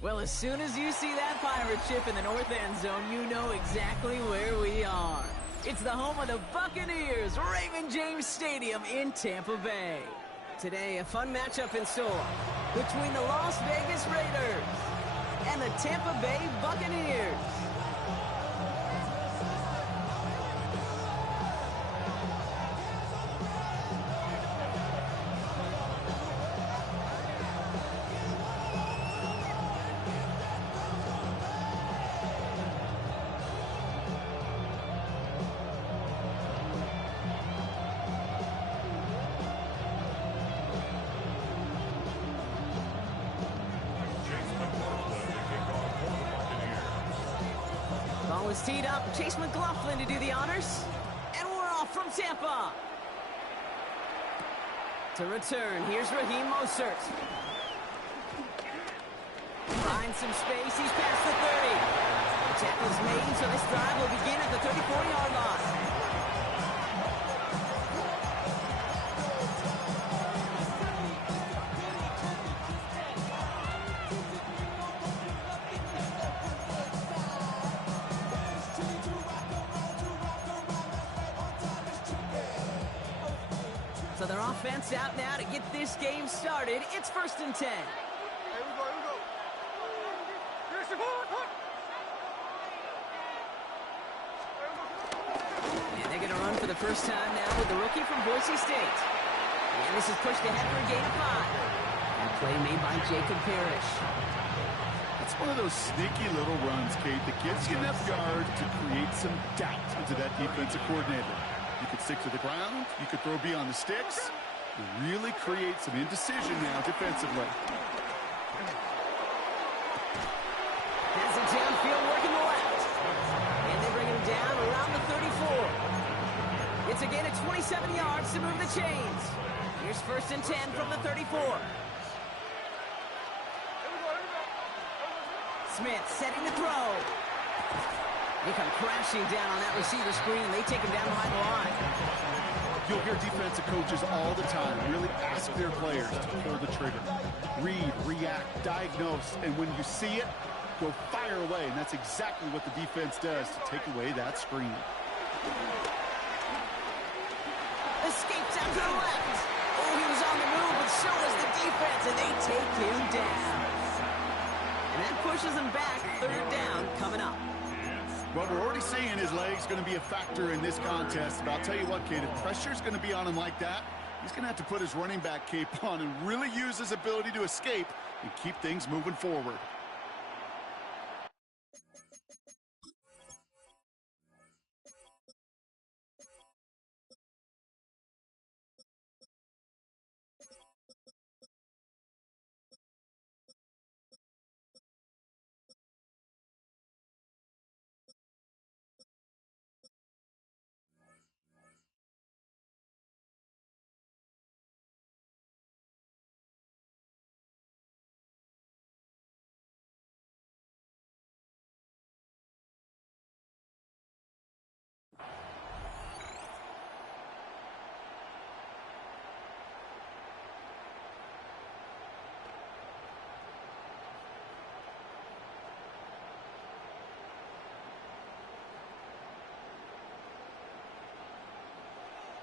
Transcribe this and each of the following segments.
Well, as soon as you see that pirate ship in the north end zone, you know exactly where we are. It's the home of the Buccaneers, Raymond James Stadium in Tampa Bay. Today, a fun matchup in store between the Las Vegas Raiders and the Tampa Bay Buccaneers. Ball is teed up. Chase McLaughlin to do the honors. And we're off from Tampa. To return, here's Raheem Mostert. Finds some space. He's past the 30. The tackle's made, so this drive will begin at the 34-yard line. So their offense out now to get this game started. It's 1st and 10. Here we go. And they're going to run for the first time now with the rookie from Boise State. And this is pushed ahead for a gain of 5. And a play made by Jacob Parrish. It's one of those sneaky little runs, Kate, that gives you enough yards to create some doubt into that defensive coordinator. You could stick to the ground. You could throw beyond the sticks. Really create some indecision now defensively. Has it downfield working the left. And they bring him down around the 34. It's a gain of 27 yards to move the chains. Here's 1st and 10 from the 34. Smith setting the throw. They come crashing down on that receiver screen. They take him down behind the line. You'll hear defensive coaches all the time really ask their players to pull the trigger. Read, react, diagnose, and when you see it, go fire away. And that's exactly what the defense does to take away that screen. Escapes out to the left. Oh, he was on the move, but so was the defense, and they take him down. And that pushes them back. 3rd down coming up. Well, we're already seeing his leg's going to be a factor in this contest. But I'll tell you what, Kate, if pressure's going to be on him like that, he's going to have to put his running back cape on and really use his ability to escape and keep things moving forward.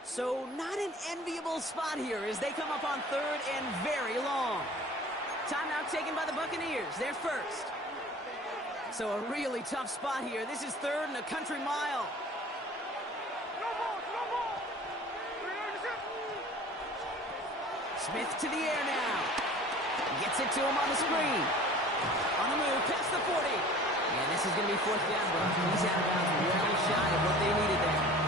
So not an enviable spot here as they come up on 3rd and very long. Timeout taken by the Buccaneers. They're first. So a really tough spot here. This is 3rd and a country mile. Smith to the air now. Gets it to him on the screen. On the move, past the 40. And this is going to be 4th down, but he's out of bounds, really shy of what they needed there.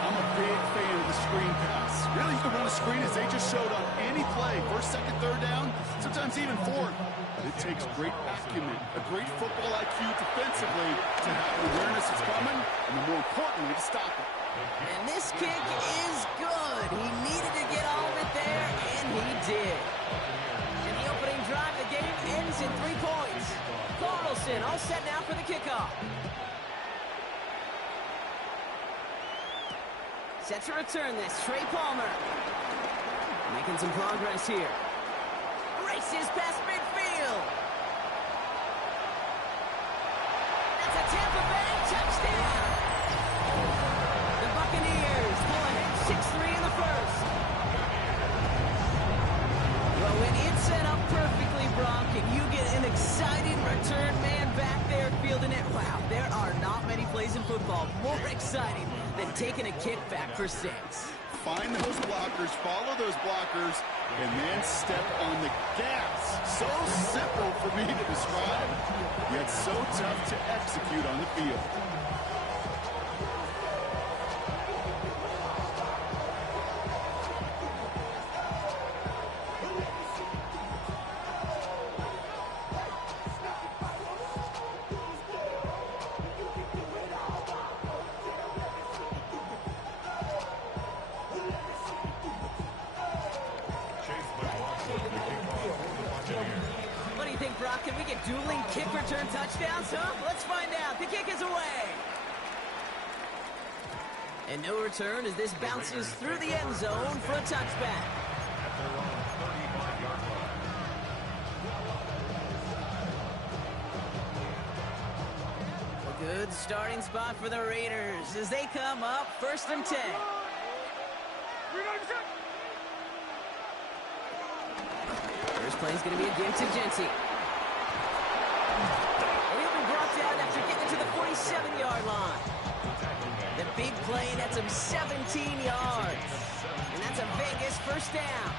I'm a big fan of the screen pass. Really, you can run a screen as they just showed on any play. 1st, 2nd, 3rd down, sometimes even 4th. But it takes great acumen, a great football IQ defensively to have the awareness it's coming, and the more importantly, to stop it. And this kick is good. He needed to get all of it there, and he did. And the opening drive of the game ends in 3 points. Carlson all set now for the kickoff. Set to return this, Trey Palmer. Making some progress here. Races past midfield. touchdown! The Buccaneers pull ahead 6-3 in the first. Well, when it's set up perfectly, Brock, and you get an exciting return man back there fielding it, wow, there are not many plays in football more exciting than taking a kick back for 6. Find those blockers, follow those blockers, and then step on the gas. So simple for me to describe, yet so tough to execute on the field. Brock, can we get dueling kick return touchdowns, huh? Let's find out. The kick is away. And no return as this bounces through the end zone for a touchback. A good starting spot for the Raiders as they come up 1st and 10. First play is going to be a give to Genty. He'll be brought down after getting to the 47-yard line. The big play, that's him 17 yards. And that's a Vegas first down.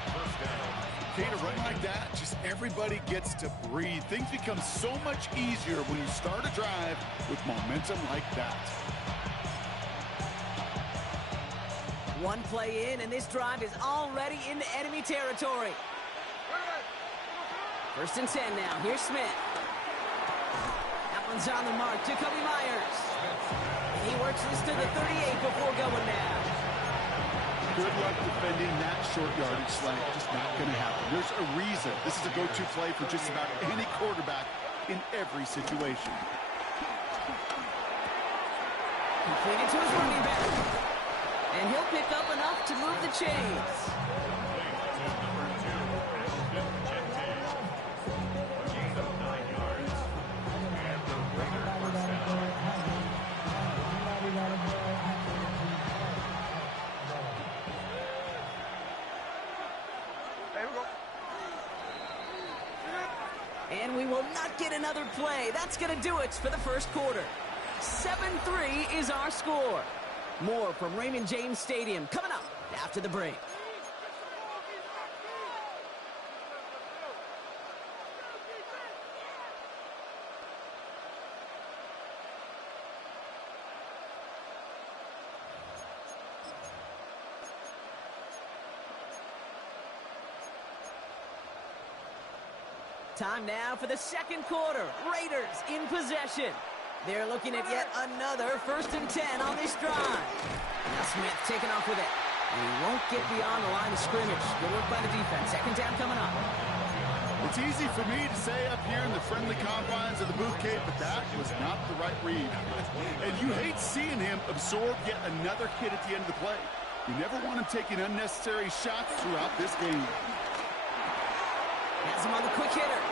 Okay, to run like that, just everybody gets to breathe. Things become so much easier when you start a drive with momentum like that. One play in, and this drive is already into enemy territory. 1st and 10 now. Here's Smith. That one's on the mark. Jacoby Myers. And he works this to the 38 before going down. Good luck defending that short yardage slant. Just not going to happen. There's a reason. This is a go-to play for just about any quarterback in every situation. Completed to his running back. And he'll pick up enough to move the chains. And we will not get another play. That's going to do it for the first quarter. 7-3 is our score. More from Raymond James Stadium coming up after the break. Time now for the second quarter. Raiders in possession. They're looking at yet another 1st and 10 on this drive. Now Smith taking off with it. And he won't get beyond the line of scrimmage. Good work by the defense. 2nd down coming up. It's easy for me to say up here in the friendly confines of the booth cape, but that was not the right read. And you hate seeing him absorb yet another hit at the end of the play. You never want him taking unnecessary shots throughout this game. Has him on the quick hitter.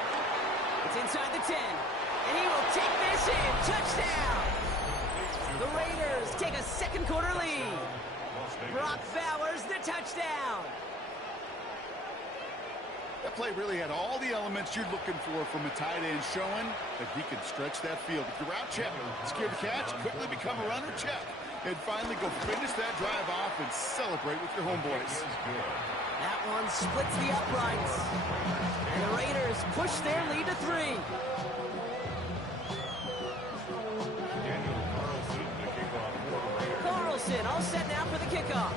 It's inside the 10. And he will take this in. Touchdown! The Raiders take a second quarter lead. Brock Bowers, the touchdown. That play really had all the elements you're looking for from a tight end, showing that he can stretch that field. If you're out, check. Secure the catch, quickly become a runner, check. And finally go finish that drive off and celebrate with your homeboys. That one splits the uprights. And the Raiders push their lead to 3. Carlson all set now for the kickoff.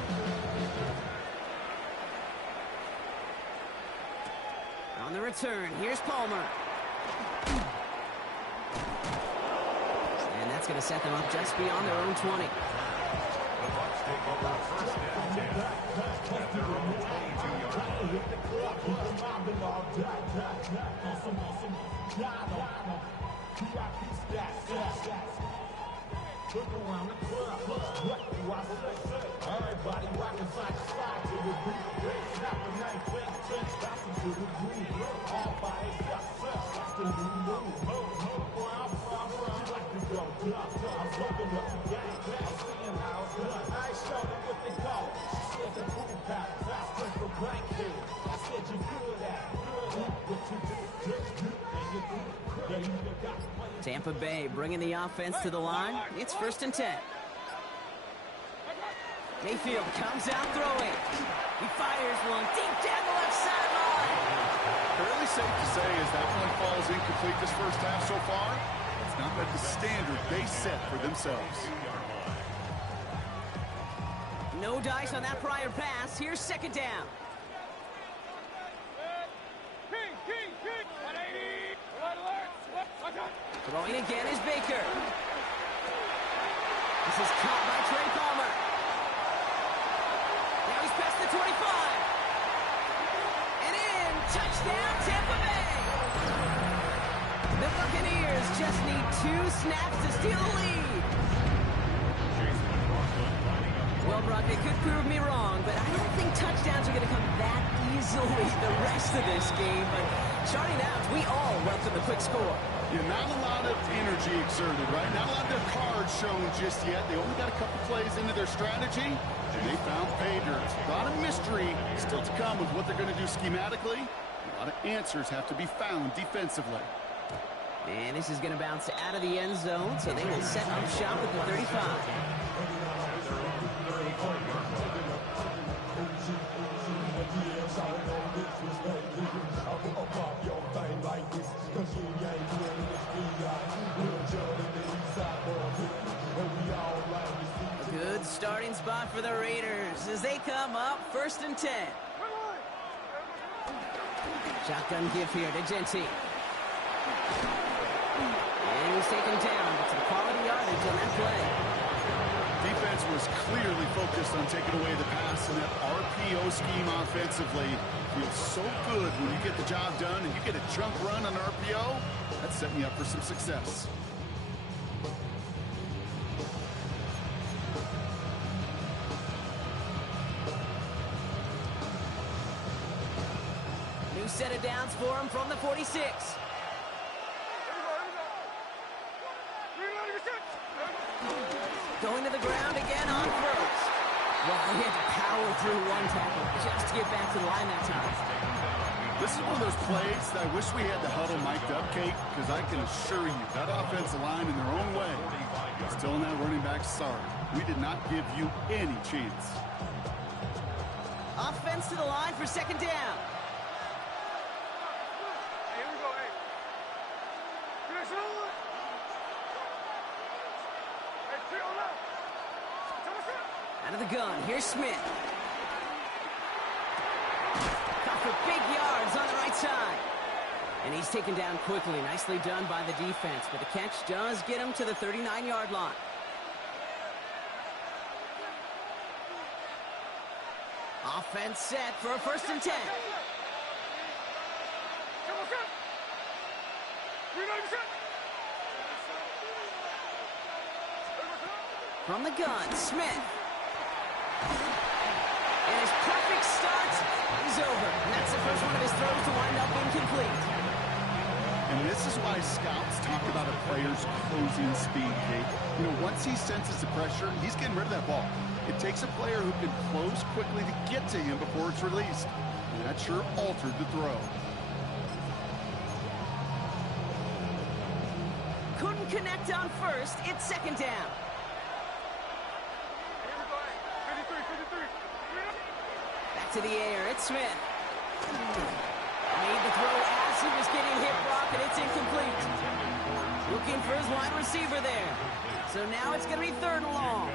On the return, here's Palmer. And that's going to set them up just beyond their own 20. Tampa Bay bringing the offense to the line. It's 1st and 10. Mayfield comes out throwing. He fires one deep down the left sideline. Fairly safe to say as that one falls incomplete this first half so far, it's not met the standard they set for themselves. No dice on that prior pass. Here's 2nd down. Throwing again is Baker. This is caught by Trey Palmer. Now he's past the 25. And in. Touchdown, Tampa Bay. The Buccaneers just need 2 snaps to steal the lead. Well, Brock, they could prove me wrong, but I don't think touchdowns are going to come that easily the rest of this game. But starting out, we all welcome the quick score. Yeah, not a lot of energy exerted, right? Not a lot of their cards shown just yet. They only got a couple plays into their strategy, and they found pay dirt. A lot of mystery still to come with what they're going to do schematically. A lot of answers have to be found defensively. And this is going to bounce out of the end zone, so they will set up shop at the 35. A good starting spot for the Raiders as they come up 1st and 10. Shotgun give here to Genty. And he's taken down, but some quality yardage on that play. Defense was clearly focused on taking away the pass, and that RPO scheme offensively feels so good when you get the job done and you get a jump run on RPO. That's setting you up for some success. New set of downs for him from the 46. Going to the ground again on 1st. Well, he had to power through one tackle just to get back to the line that time. This is one of those plays that I wish we had the huddle mic'd up, Kate, because I can assure you that offensive line in their own way is telling that running back, sorry, we did not give you any chance. Offense to the line for 2nd down. Here we go, hey. Out of the gun, here's Smith. Caught for big yards on the right side. And he's taken down quickly. Nicely done by the defense, but the catch does get him to the 39-yard line. Offense set for a 1st and 10. From the gun, Smith. And his perfect start is over. And that's the first one of his throws to wind up incomplete. And this is why scouts talk about a player's closing speed, Kate. You know, once he senses the pressure, he's getting rid of that ball. It takes a player who can close quickly to get to him before it's released. And that sure altered the throw. Couldn't connect on 1st. It's 2nd down. Back to the air. It's Smith. Made the throw as he was getting hit, Brock, and it's incomplete. Looking for his wide receiver there. So now it's going to be 3rd and long.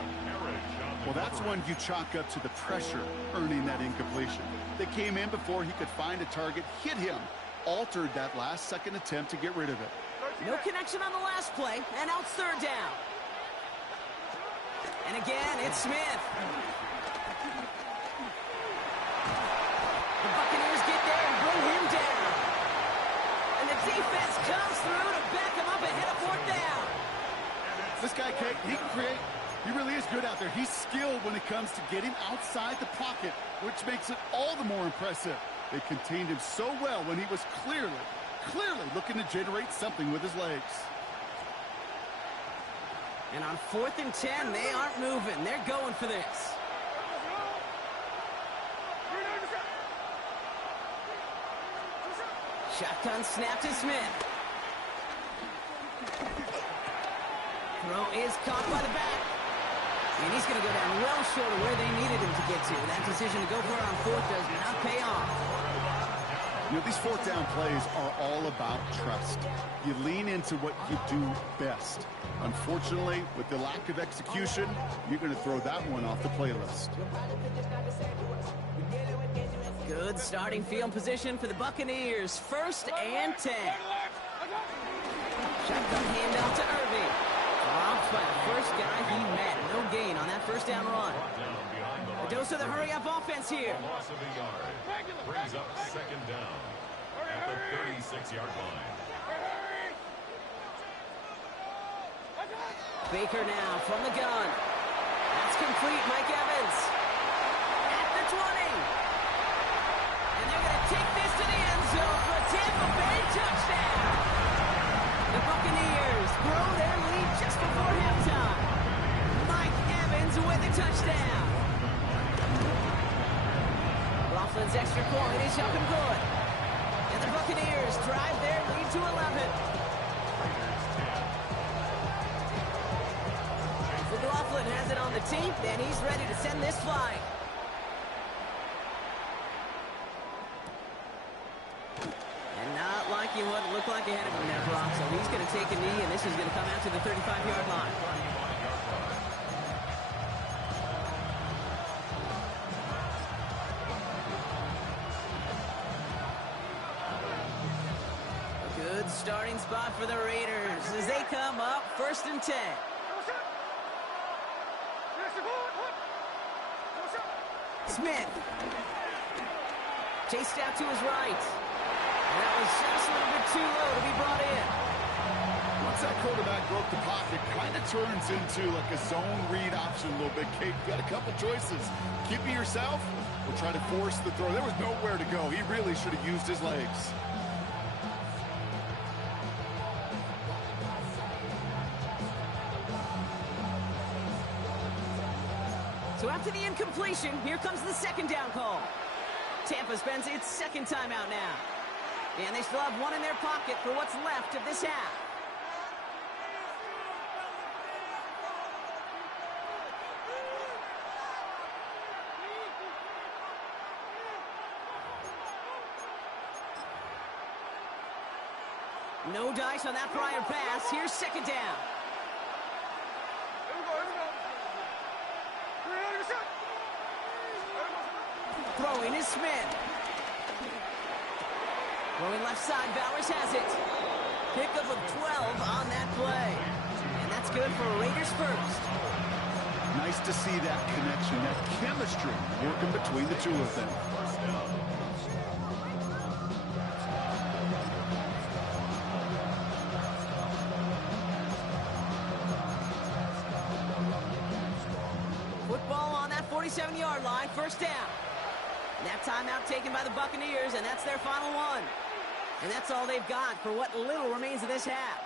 Well, that's one you chalk up to the pressure earning that incompletion. They came in before he could find a target, hit him, altered that last-second attempt to get rid of it. No connection on the last play, and now it's 3rd down. And again, it's Smith. The Buccaneers get there and bring him down. And the defense comes through to back him up ahead of 4th down. This guy, Kate, he can create. He really is good out there. He's skilled when it comes to getting outside the pocket, which makes it all the more impressive. They contained him so well when he was clearly looking to generate something with his legs. And on 4th and 10, they aren't moving. They're going for this. Shotgun snap to Smith. Throw is caught by the back. And he's going to go down well short of where they needed him to get to. That decision to go for it on fourth does not pay off. You know, these fourth down plays are all about trust. You lean into what you do best. Unfortunately, with the lack of execution, you're going to throw that one off the playlist. Good starting field position for the Buccaneers. 1st and 10. Shotgun handoff to Irving. Dropped by the first guy he met. No gain on that first down run. A dose of the hurry-up offense here. Loss of a yard. Brings up 2nd down at the 36-yard line. Baker now from the gun. That's complete. Mike Evans at the 20. And they're going to take this to the end zone for a Tampa Bay touchdown. The Buccaneers grow their lead just before halftime. Mike Evans with the touchdown. Laughlin's extra point is up and good. And the Buccaneers drive their lead to 11. McLaughlin has it on the tee, and he's ready to send this flying. And not liking what it looked like ahead of him there, Brock. So he's going to take a knee, and this is going to come out to the 35-yard line. A good starting spot for the Raiders as they come up 1st and 10. Smith. Chased out to his right. And that was just a little bit too low to be brought in. Once that quarterback broke the pocket, kind of turns into like a zone read option a little bit. Kate, you got a couple choices. Keep it yourself or try to force the throw. There was nowhere to go. He really should have used his legs. So after the incompletion, here comes the 2nd down call. Tampa spends its 2nd timeout now. And they still have one in their pocket for what's left of this half. No dice on that prior pass. Here's 2nd down. Throwing is Smith. Throwing left side, Bowers has it. Pickup of 12 on that play. And that's good for Raiders first. Nice to see that connection, that chemistry working between the two of them. Football on that 47-yard line, 1st down. And that timeout taken by the Buccaneers, and that's their final one. And that's all they've got for what little remains of this half.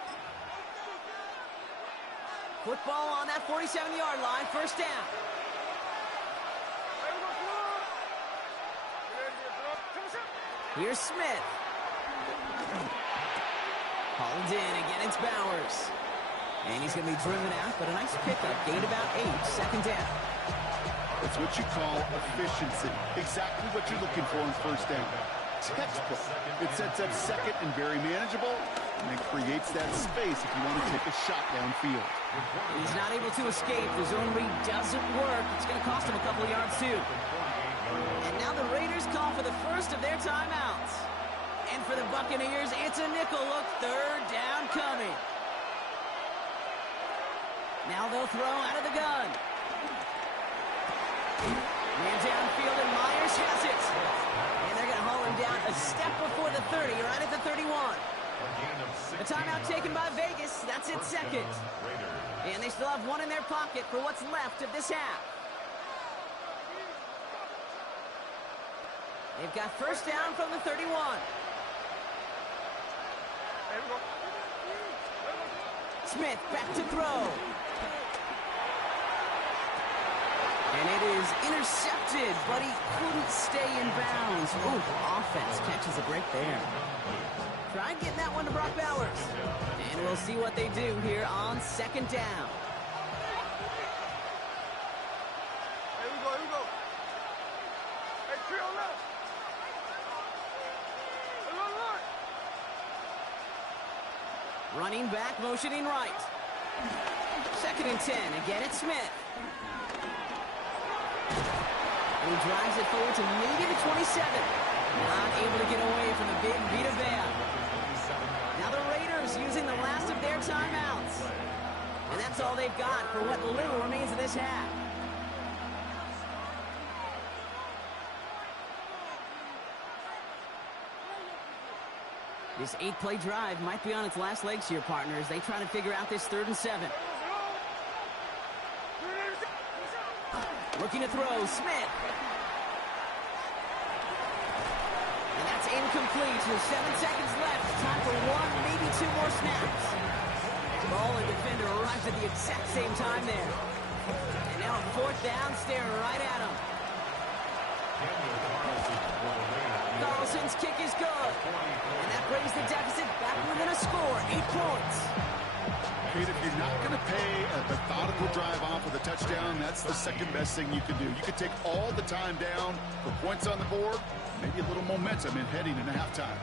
Football on that 47-yard line, 1st down. Here's Smith. Hauled in, again it's Bowers. And he's going to be driven out, but a nice pickup, gained about 8, 2nd down. It's what you call efficiency. Exactly what you're looking for in 1st down. Textbook. It sets up 2nd and very manageable, and it creates that space if you want to take a shot downfield. He's not able to escape. The zone read doesn't work. It's going to cost him a couple of yards, too. And now the Raiders call for the first of their timeouts. And for the Buccaneers, it's a nickel look. 3rd down coming. Now they'll throw out of the gun. Man downfield, and Myers has it. And they're going to haul him down a step before the 30, right at the 31. A timeout taken by Vegas. That's its 2nd. And they still have one in their pocket for what's left of this half. They've got 1st down from the 31. Smith back to throw. And it is intercepted, but he couldn't stay in bounds. Ooh, offense catches a break there. Tried getting that one to Brock Bowers. And we'll see what they do here on second down. Here we go. Hey, trio left. Look. Running back, motioning right. Second and 10. Again, it's Smith. And he drives it forward to maybe the 27. Not able to get away from the big Vita Vea. Now the Raiders using the last of their timeouts. And that's all they've got for what little remains of this half. This 8-play drive might be on its last legs here, partners. They try to figure out this 3rd and 7. Looking to throw, Smith. And that's incomplete with 7 seconds left. Time for 1, maybe 2 more snaps. Ball and defender arrives at the exact same time there. And now a 4th down, staring right at him. Carlson's kick is good. And that brings the deficit back within a score, 8 points. Kate, if you're not going to pay a methodical drive off with a touchdown, that's the second best thing you can do. You can take all the time down for points on the board, maybe a little momentum in heading into halftime.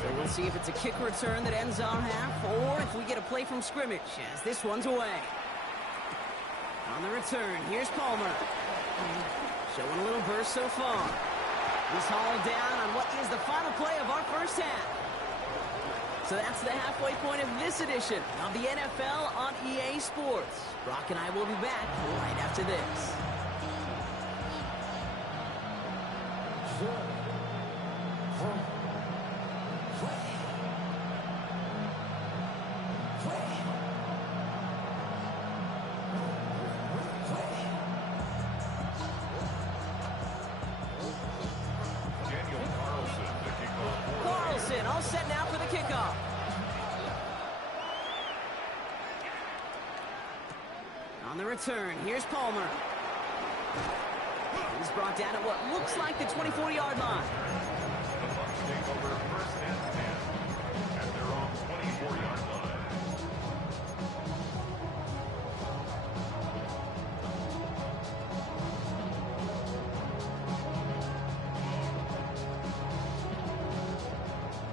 So we'll see if it's a kick return that ends our half, or if we get a play from scrimmage, as this one's away. On the return, here's Palmer. Showing a little burst so far. He's hauled down on what is the final play of our first half. So that's the halfway point of this edition of the NFL on EA Sports. Brock and I will be back right after this. All set now for the kickoff. On the return, here's Palmer. He's brought down at what looks like the 24-yard line. The Bucs take over 1st and 10 at their own 24-yard line.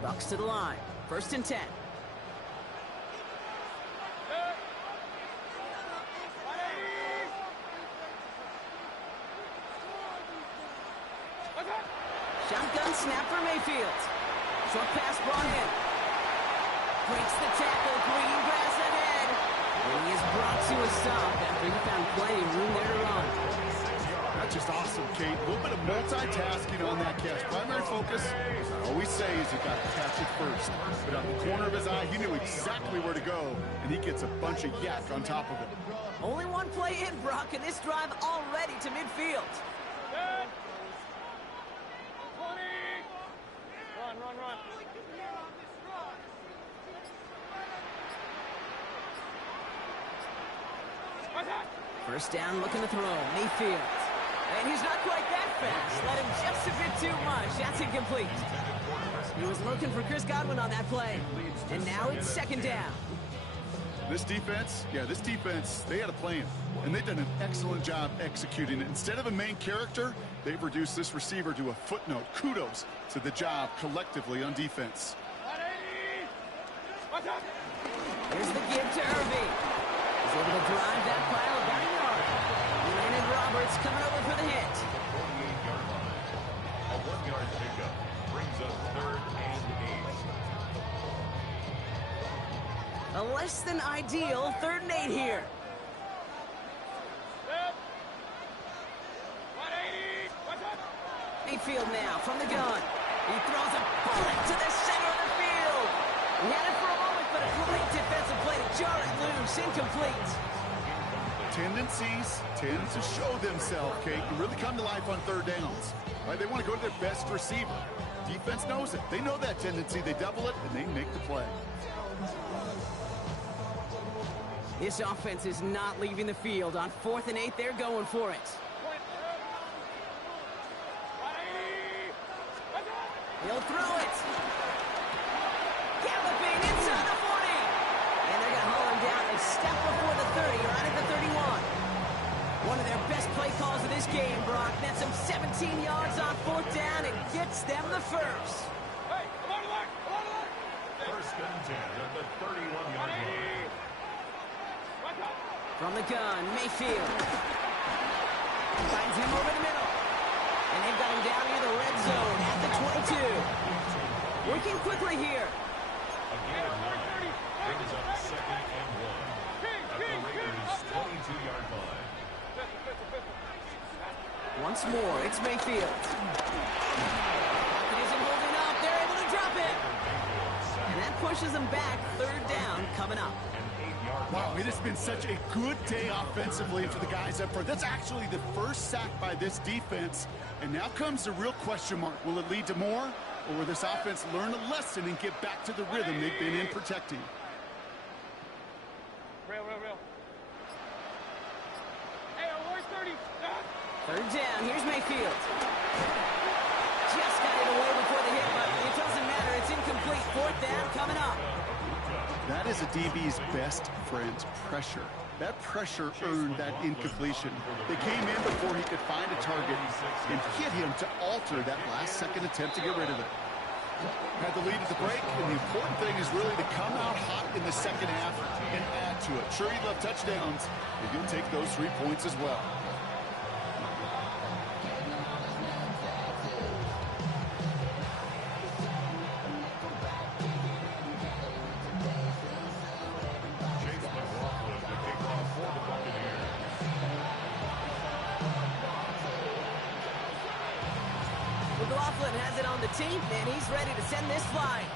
Bucs to the line. 1st and 10. Shotgun snap for Mayfield. Short pass brought in. Breaks the tackle. Green grass ahead. And he is brought to a stop after he found plenty of room there to run. That's just awesome, Kate. A little bit of multitasking on that catch. Primary focus, as I always say, is you got to catch it first. But out the corner of his eye, he knew exactly where to go, and he gets a bunch of yak on top of it. Only one play in, Brock, and this drive already to midfield. Run. First down, looking to throw. Mayfield. And he's not quite that fast. Let him just a bit too much. That's incomplete. He was looking for Chris Godwin on that play. And now it's 2nd down. This defense, they had a plan. And they've done an excellent job executing it. Instead of a main character, they've reduced this receiver to a footnote. Kudos to the job collectively on defense. Here's the give to Irving. He's able to drive that pile about a yard. Landon Roberts coming over for the hit. 48-yard line. A 1-yard pickup brings up 3rd and 8. A less than ideal 3rd and 8 here. Mayfield now from the gun. He throws a bullet to the center of the field. He had it for a moment, but a great defensive play to jar it loose. Incomplete. Tendencies tend to show themselves, Kate, and really come to life on 3rd downs. Right? They want to go to their best receiver. Defense knows it. They know that tendency. They double it, and they make the play. This offense is not leaving the field. On 4th and 8, they're going for it. He'll throw it. Galloping inside the 40. And they're going to haul him down a step before the 30, right at the 31. One of their best play calls of this game, Brock. Nets them 17 yards on 4th down and gets them the first. Hey, come on, come on. First and 10 at the 31-yard line. From the gun, Mayfield. Finds him over the middle. And they've got him down near the red zone at the 22. Working quickly here. Again, brings up 2nd and 1 at the Raiders' 22-yard line. Once more, it's Mayfield. It isn't holding up. They're able to drop it. And that pushes them back. 3rd down coming up. Wow, it has been such a good day offensively for the guys up front. That's actually the first sack by this defense. And now comes the real question mark. Will it lead to more? Or will this offense learn a lesson and get back to the rhythm they've been in protecting? Real. Hey, where's 30? 3rd down. Here's Mayfield. Just got it away before the hit, but it doesn't matter. It's incomplete. 4th down coming up. That is a DB's best friend, pressure. That pressure earned that incompletion. They came in before he could find a target and hit him to alter that last-second attempt to get rid of it. Had the lead at the break, and the important thing is really to come out hot in the second half and add to it. Sure, you'd love touchdowns, but you'll take those 3 points as well. McLaughlin has it on the team, and he's ready to send this flying.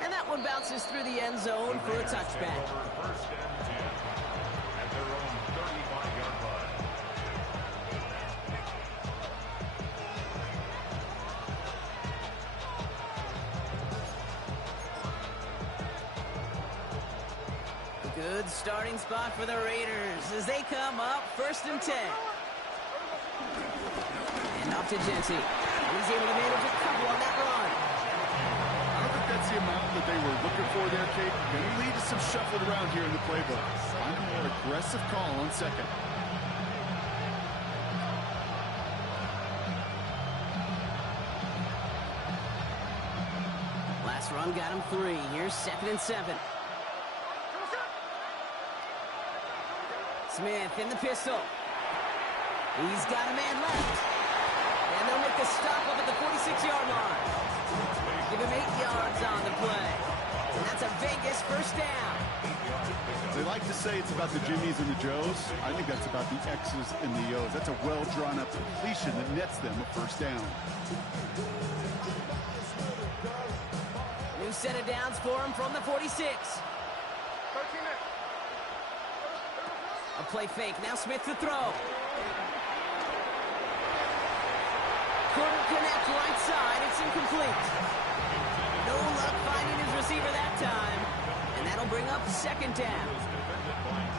And that one bounces through the end zone for a touchback. First and 10 at their own 35-yard line. A good starting spot for the Raiders as they come up 1st and 10. And off to Jency. He's able to manage a couple on that run. I don't think that's the amount that they were looking for there, Kate. Going to lead to some shuffling around here in the playbook. Find a more aggressive call on 2nd. Last run got him 3. Here's 2nd and 7. Smith in the pistol. He's got a man left. And they'll make the stop up at the 46-yard line. Give him 8 yards on the play. And that's a Vegas 1st down. They like to say it's about the Jimmies and the Joes. I think that's about the X's and the O's. That's a well-drawn-up completion that nets them a 1st down. New set of downs for him from the 46. 13 A play fake. Now Smith to throw. Couldn't connect right side. It's incomplete. No luck finding his receiver that time. And that'll bring up 2nd down.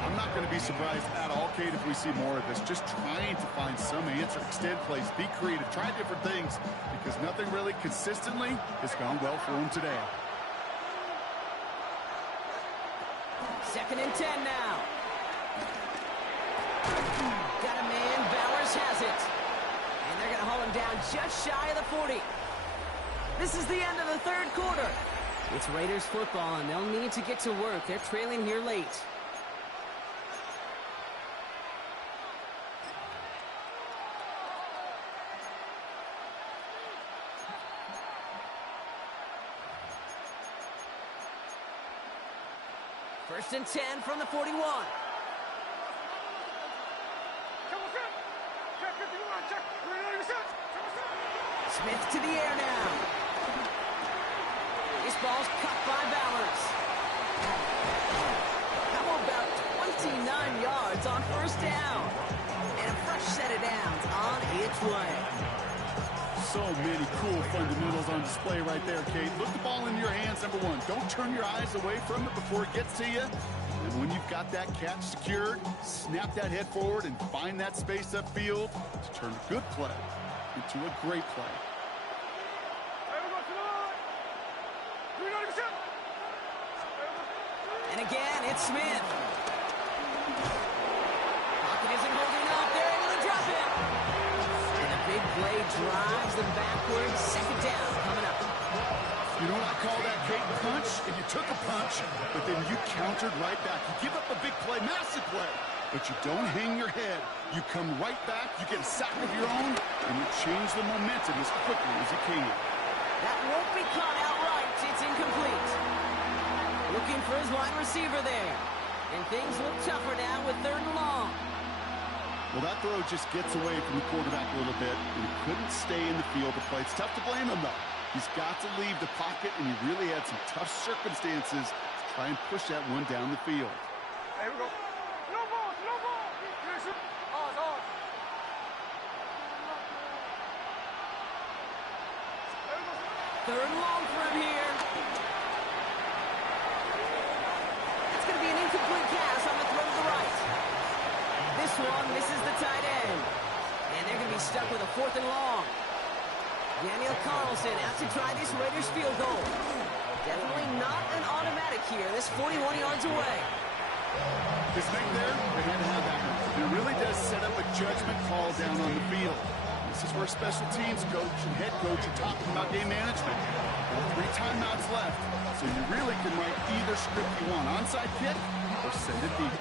I'm not going to be surprised at all, Kate, if we see more of this. Just trying to find some answer. Extend plays. Be creative. Try different things because nothing really consistently has gone well for him today. 2nd and 10 now. Got a man. Bowers has it. And they're going to haul him down just shy of the 40. This is the end of the 3rd quarter. It's Raiders football, and they'll need to get to work. They're trailing here late. First and 10 from the 41. Smith to the air now. This ball's cut by Bowers. How about 29 yards on 1st down? And a fresh set of downs on its way. So many cool fundamentals on display right there, Kate. Look the ball into your hands, number one. Don't turn your eyes away from it before it gets to you. And when you've got that catch secured, snap that head forward and find that space upfield to turn a good play into a great play. And again, it's Smith. Pocket isn't holding up. They're able to drop it. And a big play drives them backwards. Second down coming up. You know what I call that, Kate? Punch. If you took a punch, but then you countered right back. You give up a big play, massive play, but you don't hang your head. You come right back, you get a sack of your own, and you change the momentum as quickly as you can. That won't be caught outright. It's incomplete. Looking for his wide receiver there. And things look tougher now with 3rd and long. Well, that throw just gets away from the quarterback a little bit, and he couldn't stay in the field to play. It's tough to blame him, though. He's got to leave the pocket, and he really had some tough circumstances to try and push that one down the field. Here we go. No ball, no ball. Yes, sir. Ours. There we go. 3rd and long for him here. That's going to be an incomplete pass on the throw to the right. This one misses the tight end. And they're going to be stuck with a 4th and long. Daniel Carlson out to try this Raiders field goal. Definitely not an automatic here. This 41 yards away. This thing there, they had to have that one. It really does set up a judgment call down on the field. This is where special teams coach and head coach are talking about game management. Well, 3 timeouts left, so you really can write either script you want. Onside kick or send it deep.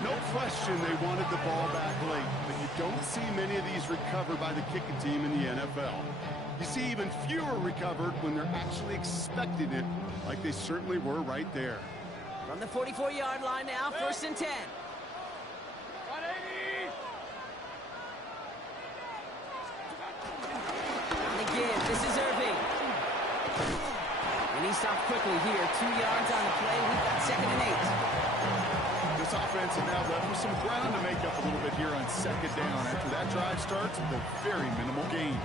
No question they wanted the ball back late, but you don't see many of these recovered by the kicking team in the NFL. You see even fewer recovered when they're actually expecting it, like they certainly were right there. From the 44-yard line now, 1st and 10. 180. And again, this is Irving. And he stopped quickly here. 2 yards on the play. We've got 2nd and 8. This offense is now left with some ground to make up a little bit here on 2nd down. After that drive starts with a very minimal gain.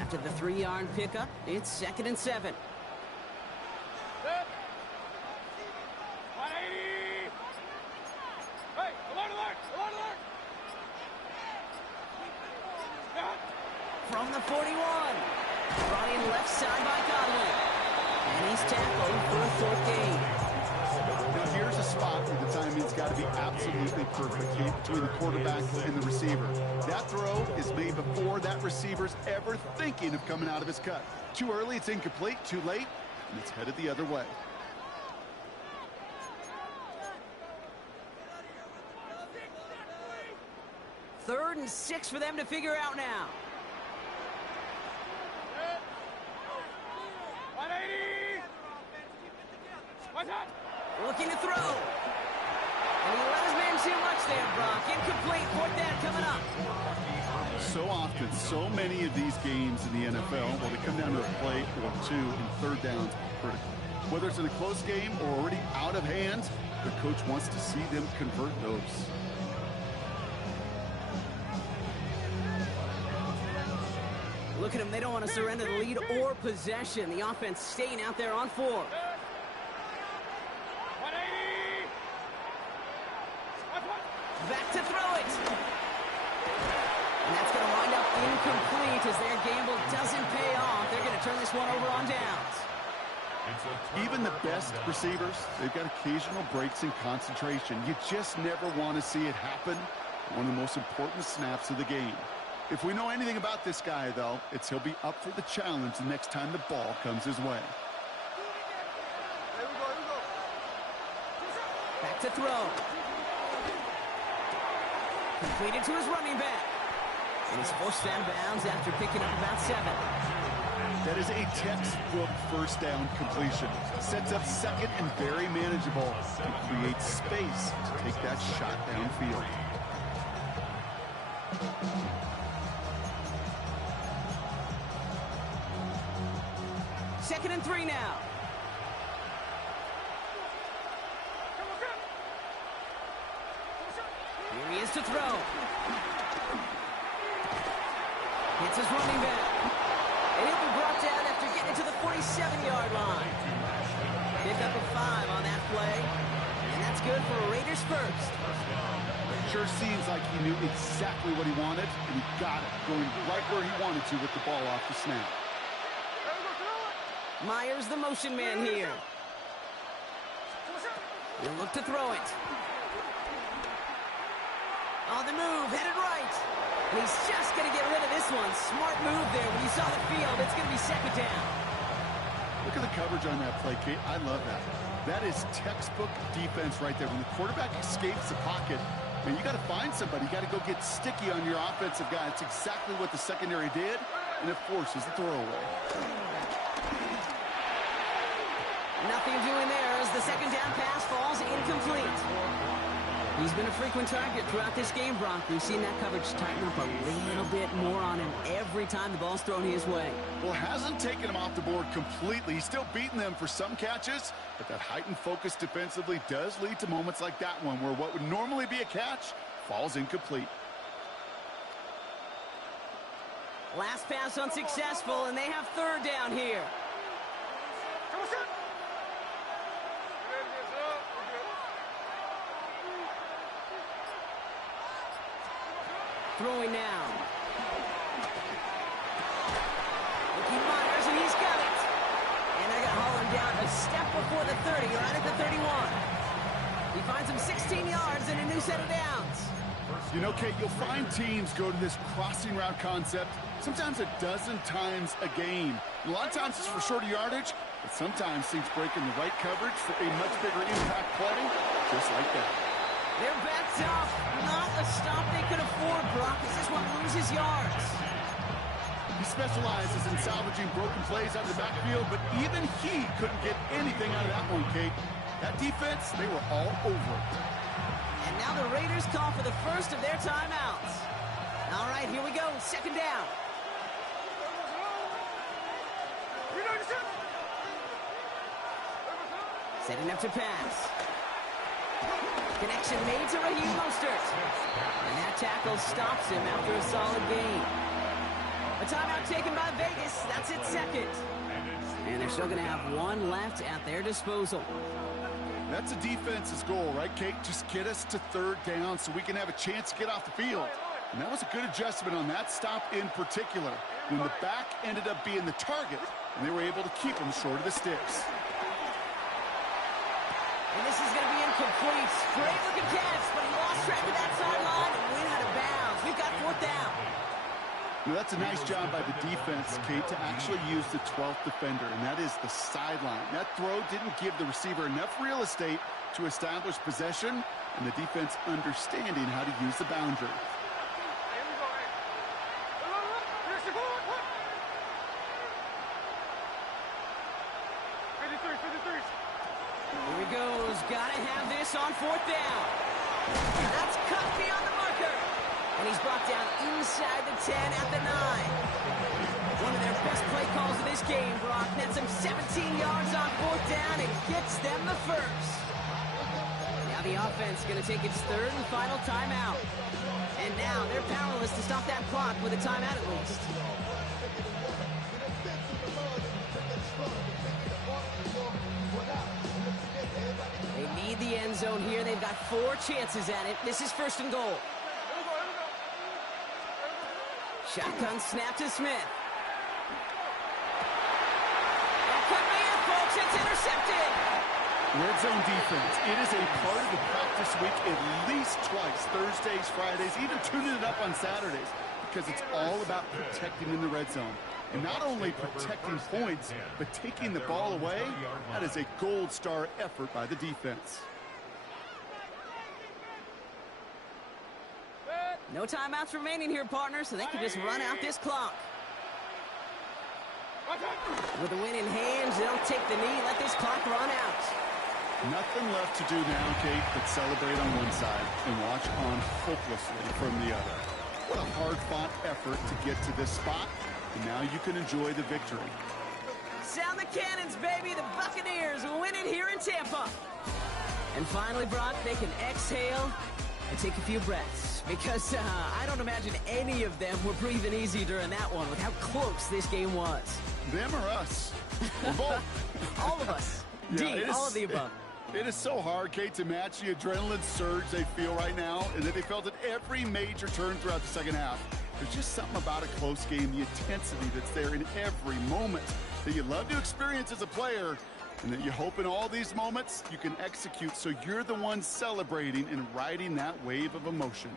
After the 3-yard pickup, it's 2nd and 7. Set. 180. Hey, alert. From the 41. Brought in left side by Godwin. And he's tackled for a 4th gain. Now here's a spot where the timing's got to be absolutely perfect between the quarterback and the receiver. That throw is made before that receiver's ever thinking of coming out of his cut. Too early, it's incomplete. Too late, and it's headed the other way. Third and 6 for them to figure out now. 180. Looking to throw. And he let his man too much there, Brock. Incomplete. 4th down coming up. So often, so many of these games in the NFL, well, they come down to a play or two, and 3rd downs are critical. Whether it's in a close game or already out of hand, the coach wants to see them convert those. Look at them. They don't want to surrender the lead or possession. The offense staying out there on 4. 180. Back to throw it. And that's going to wind up incomplete as their gamble doesn't pay off. They're going to turn this one over on downs. Even the best receivers, they've got occasional breaks in concentration. You just never want to see it happen. One of the most important snaps of the game. If we know anything about this guy, though, it's he'll be up for the challenge the next time the ball comes his way. Back to throw. Completed to his running back. And he's forced down bounds after picking up about 7. That is a textbook 1st down completion. Sets up 2nd and very manageable and creates space to take that shot downfield. Second and 3 now. Here he is to to throw. Hits his running back. And he'll be brought down after getting to the 47-yard line. Pick up a 5 on that play. And that's good for Raiders first. Sure seems like he knew exactly what he wanted, and he got it, going right where he wanted to with the ball off the snap. Myers, the motion man here. He'll look to throw it. On the move, headed right. And he's just going to get rid of this one. Smart move there. When you saw the field, it's going to be second down. Look at the coverage on that play, Kate. I love that. That is textbook defense right there. When the quarterback escapes the pocket, man, you got to find somebody. You got to go get sticky on your offensive guy. It's exactly what the secondary did, and it forces the throwaway. Nothing doing there as the second down pass falls incomplete. He's been a frequent target throughout this game, Brock. We've seen that coverage tighten up a little bit more on him every time the ball's thrown his way. Well, hasn't taken him off the board completely. He's still beating them for some catches, but that heightened focus defensively does lead to moments like that one where what would normally be a catch falls incomplete. Last pass unsuccessful, and they have third down here. Throwing now. Ricky Myers, and he's got it. And they're going to haul him down a step before the 30, right at the 31. He finds him 16 yards and a new set of downs. You know, Kate, you'll find teams go to this crossing route concept sometimes a dozen times a game. And a lot of times it's for shorter yardage, but sometimes things break in the right coverage for a much bigger impact play, just like that. They're backed up. Not a stop they could afford, Brock. This is what loses yards. He specializes in salvaging broken plays out of the backfield, but even he couldn't get anything out of that one, Kate. That defense, they were all over it. And now the Raiders call for the first of their timeouts. All right, here we go. Second down. Setting up to pass. Connection made to Raheem Mostert. And that tackle stops him after a solid gain. A timeout taken by Vegas. That's its second. And they're still going to have one left at their disposal. That's a defense's goal, right, Kate? Just get us to third down so we can have a chance to get off the field. And that was a good adjustment on that stop in particular, when the back ended up being the target, and they were able to keep him short of the sticks. And this is going to be incomplete. Great looking catch, but he lost track of that sideline and went out of bounds. We've got fourth down. Now, that's a nice job by the defense, Kate, to actually use the 12th defender, and that is the sideline. That throw didn't give the receiver enough real estate to establish possession, and the defense understanding how to use the boundary. Here he goes. Gotta have this on fourth down. That's cut beyond the marker. And he's brought down inside the 10 at the 9. One of their best play calls of this game, Brock. Nets him 17 yards on fourth down and gets them the first. Now the offense going to take its third and final timeout. And now they're powerless to stop that clock with a timeout at least. They need the end zone here. They've got 4 chances at it. This is first and goal. Shotgun snap to Smith. That could be it, folks. It's intercepted. Red zone defense. It is a part of the practice week at least twice, Thursdays, Fridays, even tuning it up on Saturdays, because it's all about protecting in the red zone. And not only protecting points, but taking the ball away. That is a gold star effort by the defense. No timeouts remaining here, partner, so they can just run out this clock. With the win in hand, they'll take the knee, let this clock run out. Nothing left to do now, Kate, but celebrate on one side and watch on hopelessly from the other. What a hard-fought effort to get to this spot, and now you can enjoy the victory. Sound the cannons, baby. The Buccaneers win it here in Tampa. And finally, Brock, they can exhale and take a few breaths. Because I don't imagine any of them were breathing easy during that one with how close this game was. Them or us? We're both. All of us. D, all of the above. It is so hard, Kate, to match the adrenaline surge they feel right now, and that they felt at every major turn throughout the second half. There's just something about a close game, the intensity that's there in every moment that you love to experience as a player, and that you hope in all these moments you can execute so you're the one celebrating and riding that wave of emotion.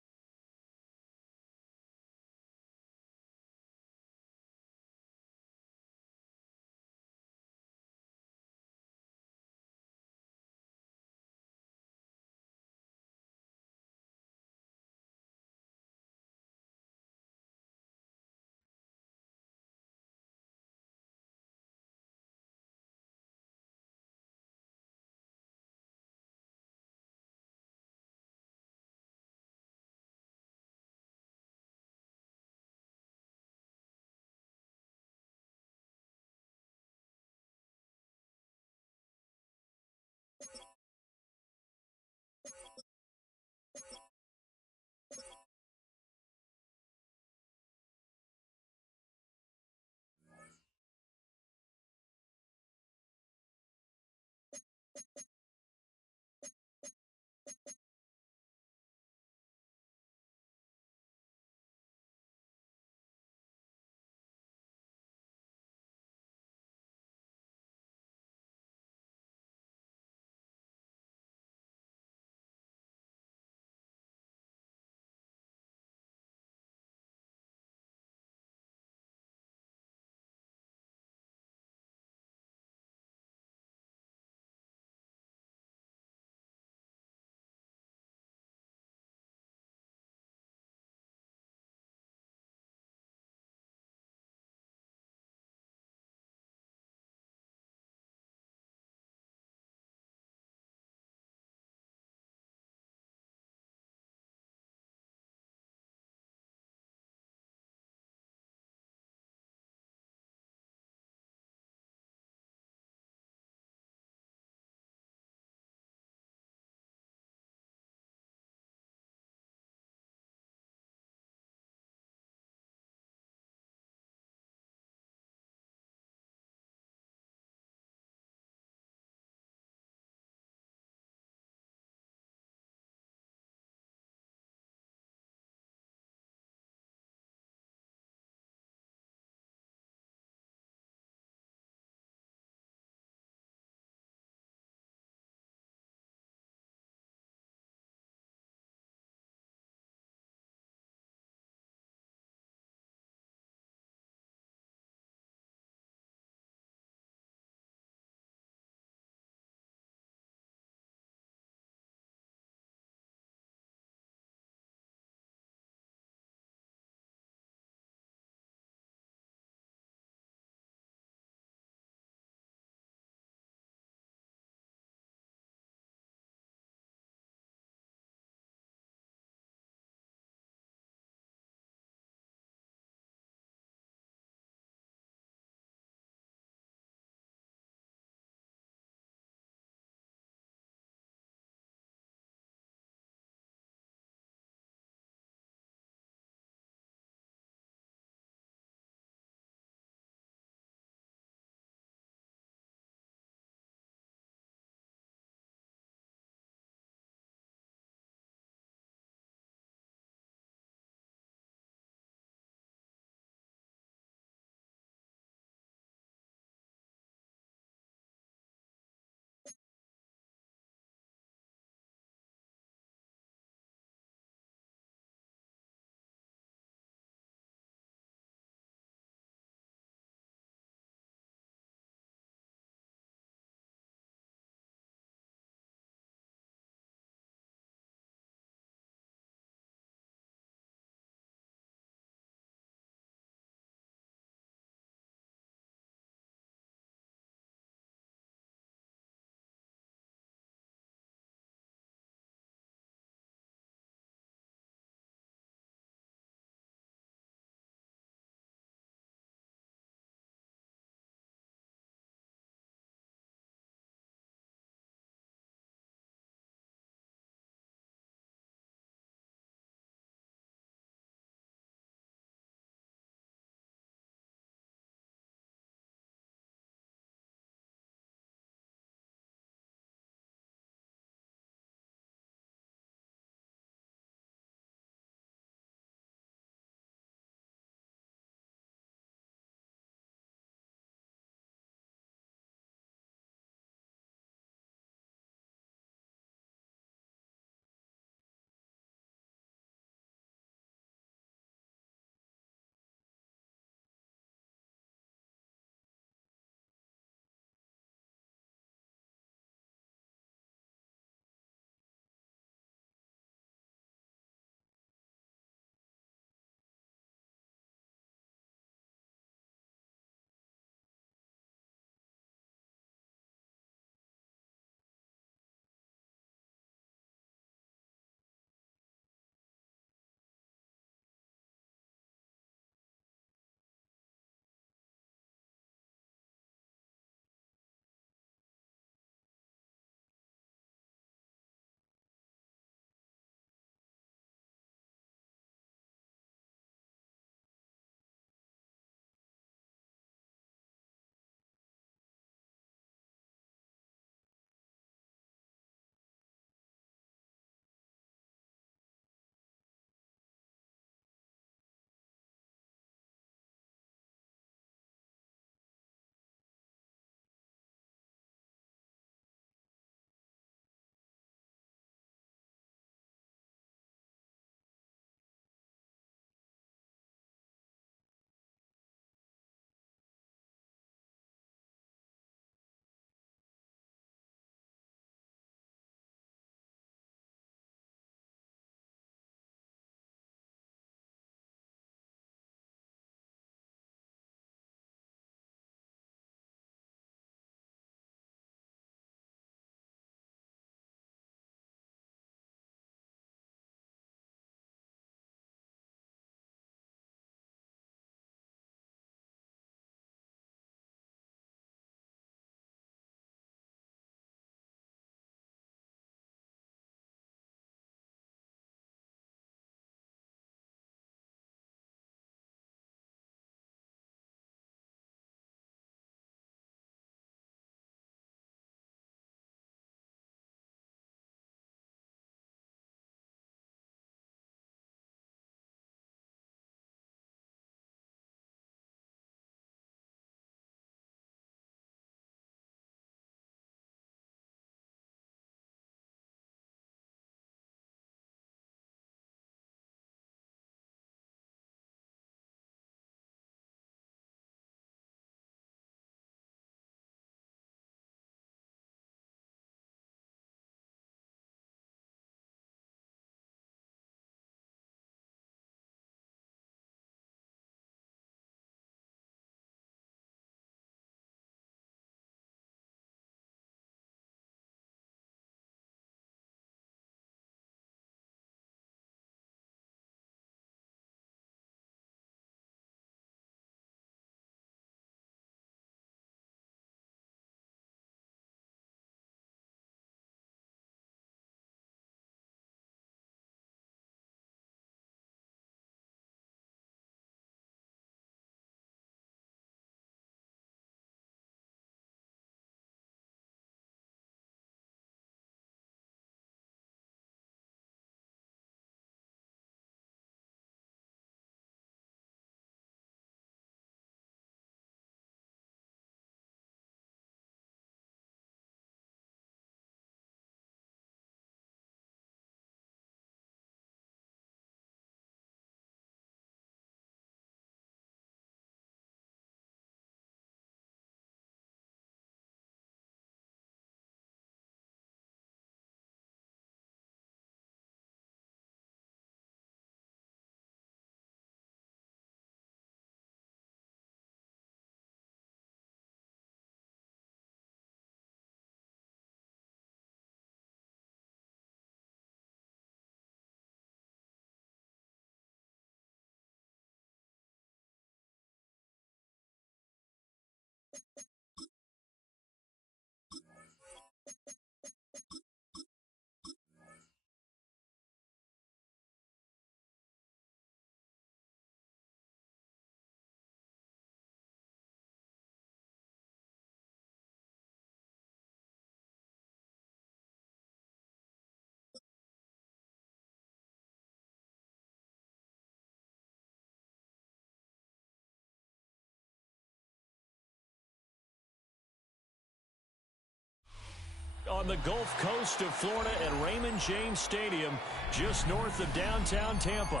on the Gulf Coast of Florida at Raymond James Stadium, just north of downtown Tampa.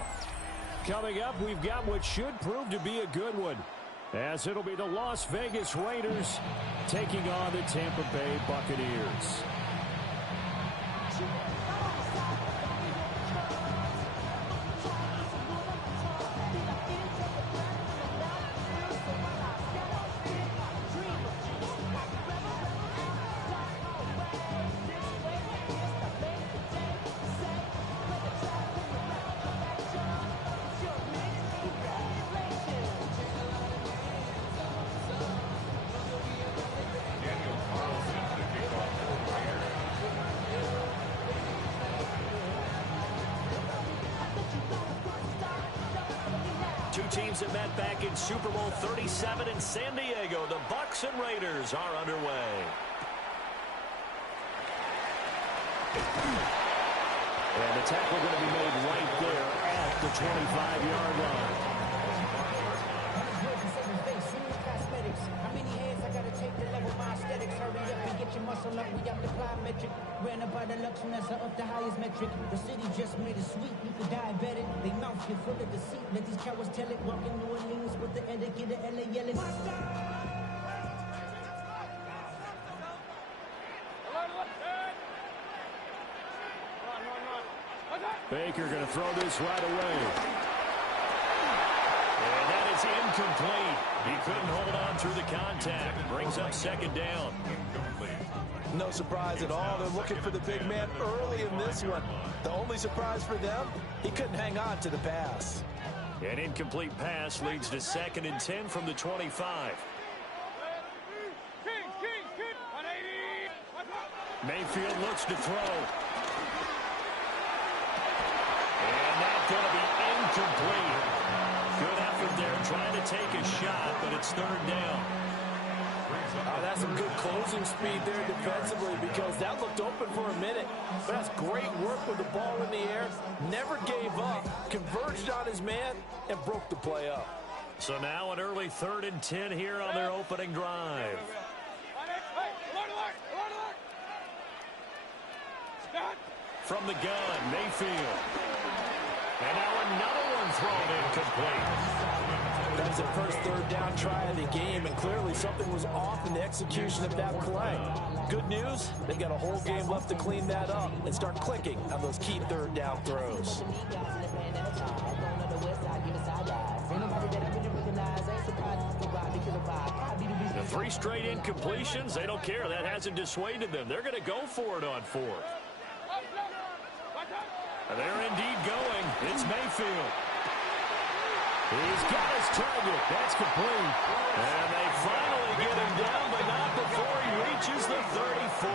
Coming up, we've got what should prove to be a good one, as it'll be the Las Vegas Raiders taking on the Tampa Bay Buccaneers. Two teams that met back in Super Bowl 37 in San Diego. The Bucs and Raiders are underway. And the tackle going to be made right there at the 25-yard line. How many hands I gotta take to level my aesthetics? Hurry up and get your muscle up. We got the plyometric. Ran up by the Lux and that's up the highest metric. The city just made it sweet. You could diabetic. They mouth get full of deceit. Let these cowards tell it. Walking New Orleans with the etiquette of LA yelling. Baker going to throw this right away. And that is incomplete. He couldn't hold on through the contact. Brings up second down. No surprise at all. They're looking for the big man early in this one. The only surprise for them, he couldn't hang on to the pass. An incomplete pass leads to 2nd and 10 from the 25. Mayfield looks to throw. And that's going to be incomplete. Good effort there trying to take a shot, but it's 3rd down. That's some good closing speed there defensively, because that looked open for a minute. But that's great work with the ball in the air. Never gave up. Converged on his man and broke the play up. So now an early 3rd and 10 here on their opening drive. From the gun, Mayfield. And now another one thrown incomplete. That's the first 3rd down try of the game, and clearly something was off in the execution of that play. Good news, they've got a whole game left to clean that up and start clicking on those key 3rd down throws. The 3 straight incompletions, they don't care. That hasn't dissuaded them. They're going to go for it on 4th. They're indeed going. It's Mayfield. He's got his target. That's complete. And they finally get him down, but not before he reaches the 34.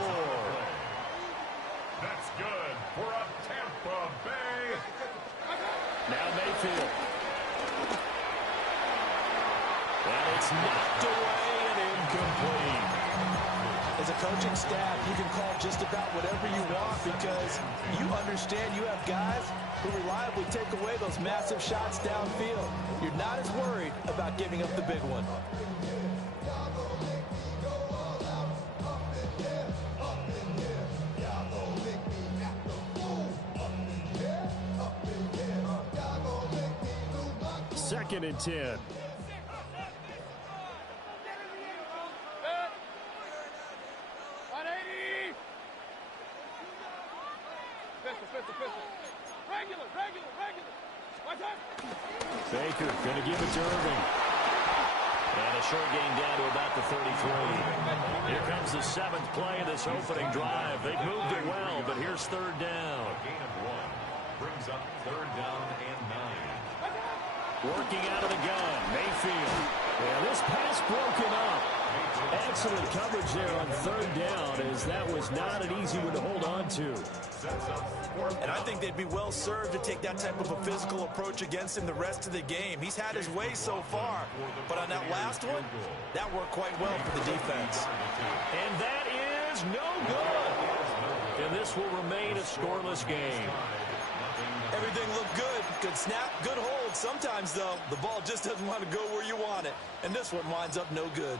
That's good for a Tampa Bay. Now Mayfield. And it's knocked away and incomplete. As a coaching staff, you can call just about whatever you want, because you understand you have guys who reliably take away those massive shots downfield. You're not as worried about giving up the big one. Second and 10. Baker going to give it to Irving. And a short gain down to about the 33. Here comes the 7th play of this opening drive. They've moved it well, but here's 3rd down. Gain of 1 brings up 3rd down and 9. Working out of the gun, Mayfield. And this pass broken up. Excellent coverage there on 3rd down, as that was not an easy one to hold on to. And I think they'd be well served to take that type of a physical approach against him the rest of the game. He's had his way so far, but on that last one, that worked quite well for the defense. And that is no good. And this will remain a scoreless game. Everything looked good. Good snap, good hold. Sometimes, though, the ball just doesn't want to go where you want it. And this one winds up no good.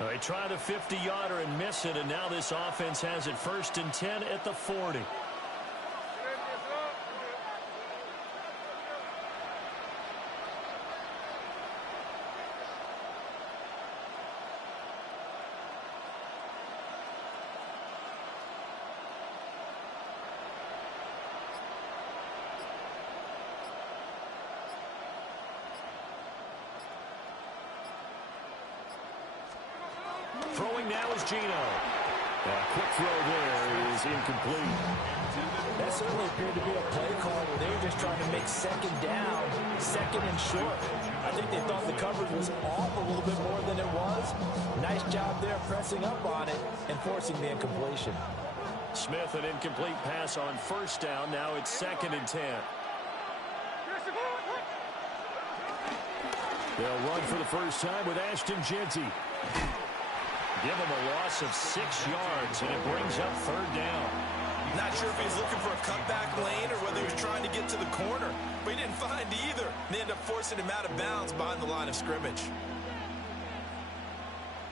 They try the 50-yarder and miss it, and now this offense has it 1st and 10 at the 40. Throwing now is Gino. A quick throw there is incomplete. That certainly appeared to be a play call where they were just trying to make 2nd down, 2nd and short. I think they thought the coverage was off a little bit more than it was. Nice job there pressing up on it and forcing the incompletion. Smith, an incomplete pass on 1st down. Now it's 2nd and 10. They'll run for the first time with Ashton Jeanty. Give him a loss of 6 yards, and it brings up 3rd down. Not sure if he was looking for a cutback lane or whether he was trying to get to the corner, but he didn't find either. They ended up forcing him out of bounds behind the line of scrimmage.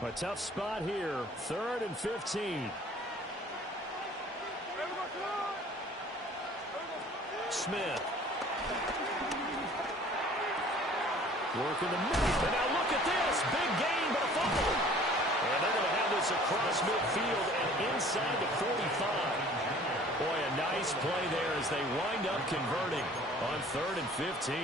A tough spot here, 3rd and 15. Smith. Working the middle, and now look at this. Big gain, but a fumble. And they're going to have this across midfield and inside the 45. Boy, a nice play there as they wind up converting on 3rd and 15.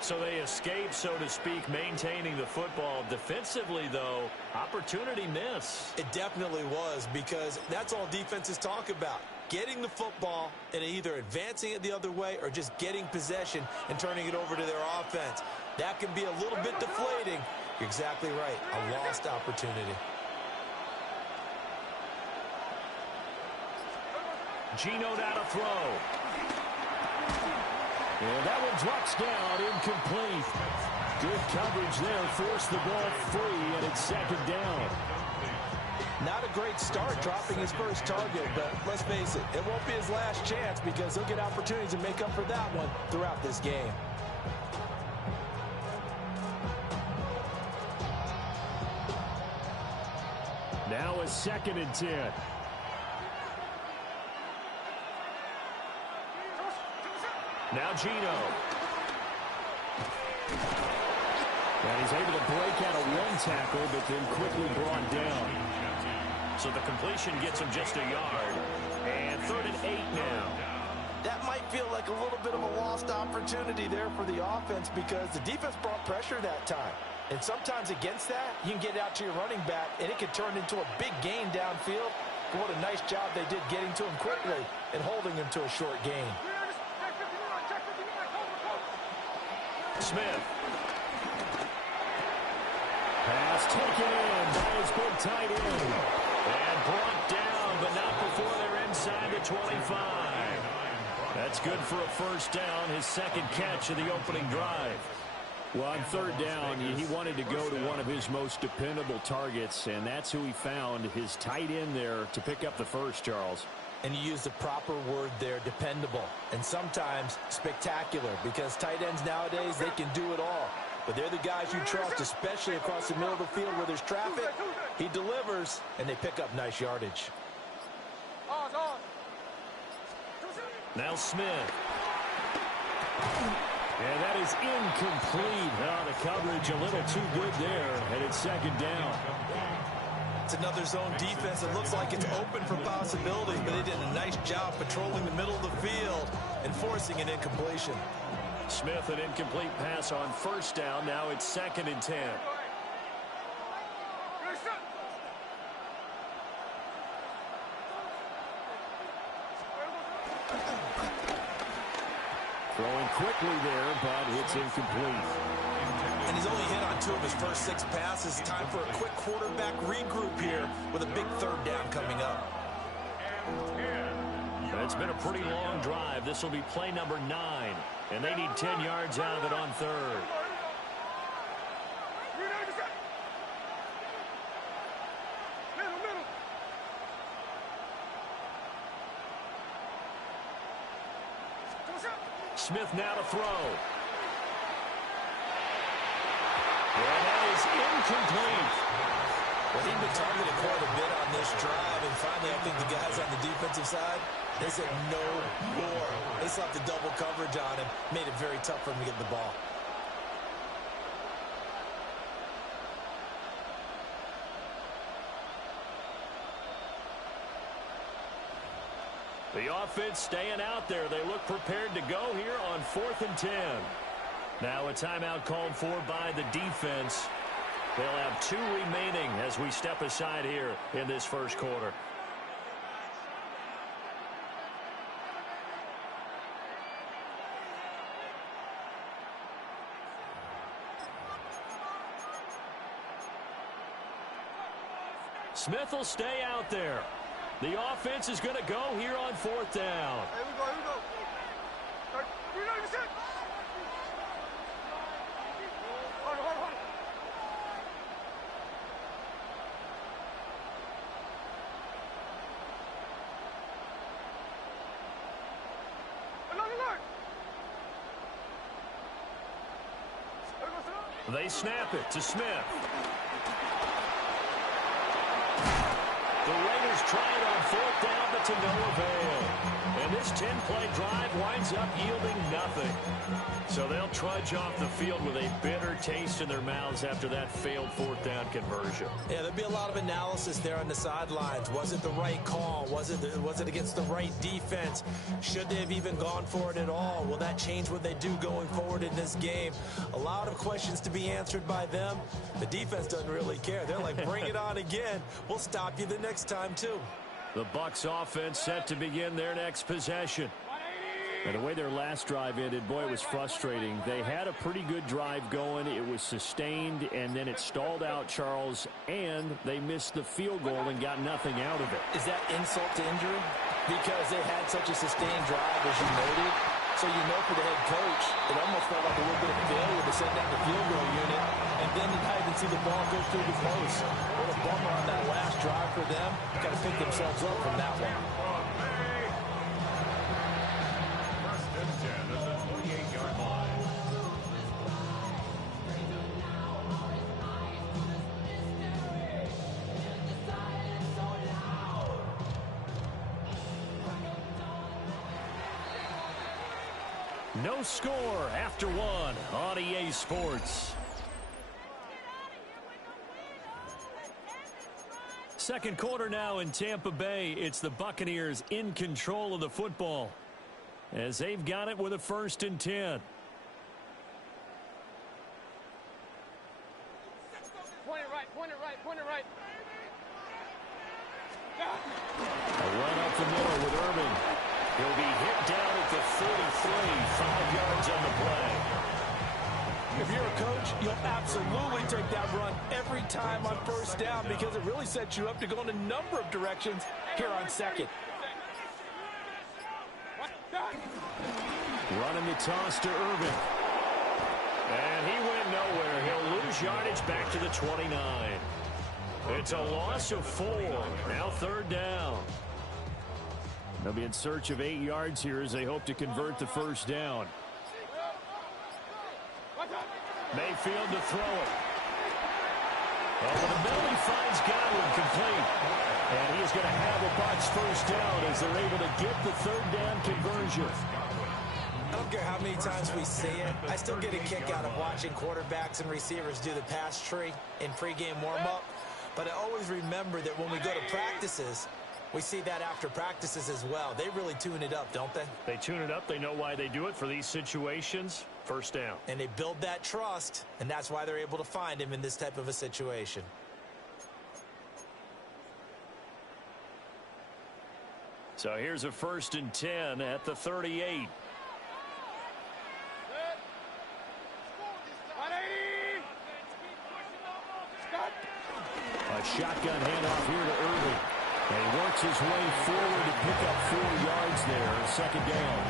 So they escape, so to speak, maintaining the football. Defensively, though, opportunity miss. It definitely was, because that's all defenses talk about. Getting the football and either advancing it the other way or just getting possession and turning it over to their offense. That can be a little bit deflating. You're exactly right. A lost opportunity. Gino now to throw. And that one drops down, incomplete. Good coverage there, forced the ball free, and it's 2nd down. Not a great start dropping his first target, but let's face it, it won't be his last chance because he'll get opportunities to make up for that one throughout this game. Now a 2nd and 10. Now Gino. And he's able to break out of one tackle, but then quickly brought down. So the completion gets him just a yard. And 3rd and 8 now. That might feel like a little bit of a lost opportunity there for the offense because the defense brought pressure that time. And sometimes against that, you can get out to your running back, and it can turn into a big gain downfield. But what a nice job they did getting to him quickly and holding him to a short gain. Smith. Pass taken in by his big tight end. And brought down, but not before they're inside the 25. That's good for a 1st down, his 2nd catch of the opening drive. Well, on 3rd down, he wanted to go to one of his most dependable targets, and that's who he found, his tight end there, to pick up the first, Charles. And you use the proper word there, dependable, and sometimes spectacular, because tight ends nowadays, they can do it all. But they're the guys you trust, especially across the middle of the field where there's traffic. He delivers, and they pick up nice yardage. Now Smith. And that is incomplete. Oh, the coverage a little too good there, and it's 2nd down. It's another zone defense. It looks like it's open for possibilities, but they did a nice job patrolling the middle of the field and forcing an incompletion. Smith, an incomplete pass on 1st down. Now it's 2nd and 10. Throwing quickly there, but it's incomplete. And he's only hit on 2 of his first 6 passes. Time for a quick quarterback regroup here with a big 3rd down coming up. It's been a pretty long drive. This will be play number 9, and they need 10 yards out of it on 3rd. Smith now to throw. And that is incomplete. Well, he's been targeted quite a bit on this drive, and finally I think the guys on the defensive side, they said no more. They slapped the double coverage on him, made it very tough for him to get the ball. The offense staying out there. They look prepared to go here on 4th and 10. Now a timeout called for by the defense. They'll have 2 remaining as we step aside here in this first quarter. Smith will stay out there. The offense is going to go here on 4th down. Here we go, here we go. Hold it. They snap it to Smith. The Raiders try it on 4th down, but to no avail. And this 10-play drive winds up yielding nothing. So they'll trudge off the field with a bitter taste in their mouths after that failed 4th down conversion. Yeah, there'll be a lot of analysis there on the sidelines. Was it the right call? Was it against the right defense? Should they have even gone for it at all? Will that change what they do going forward in this game? A lot of questions to be answered by them. The defense doesn't really care. They're like, bring it on again. We'll stop you the next time, too. The Bucs offense set to begin their next possession. And the way their last drive ended, boy, it was frustrating. They had a pretty good drive going. It was sustained, and then it stalled out, Charles, and they missed the field goal and got nothing out of it. Is that insult to injury? Because they had such a sustained drive, as you noted. So you know for the head coach, it almost felt like a little bit of failure to send down the field goal unit, and then to not even see the ball go through the post. What a bummer on that last drive for them. Got to pick themselves up from that one. First and 10 at the 28-yard line. No score after 1 on EA Sports. Second quarter now in Tampa Bay. It's the Buccaneers in control of the football as they've got it with a 1st and 10. Point it right. A run up the middle with Irving. He'll be hit down at the 43, 5 yards on the play. If you're a coach, you'll absolutely take that run every time on 1st down because it really sets you up to go in a number of directions here on 2nd. Running the toss to Irving. And he went nowhere. He'll lose yardage back to the 29. It's a loss of 4. Now 3rd down. They'll be in search of 8 yards here as they hope to convert the 1st down. Mayfield to throw it. Over the middle, he finds Godwin complete. And he's going to have a Bucs 1st down as they're able to get the 3rd down conversion. I don't care how many times we see it. I still get a kick out of watching quarterbacks and receivers do the pass tree in pregame warm-up. But I always remember that when we go to practices, we see that after practices as well. They really tune it up, don't they? They tune it up. They know why they do it for these situations. 1st down. And they build that trust, and that's why they're able to find him in this type of a situation. So here's a 1st and 10 at the 38. A shotgun handoff here to Irving. And he works his way forward to pick up 4 yards there. 2nd down.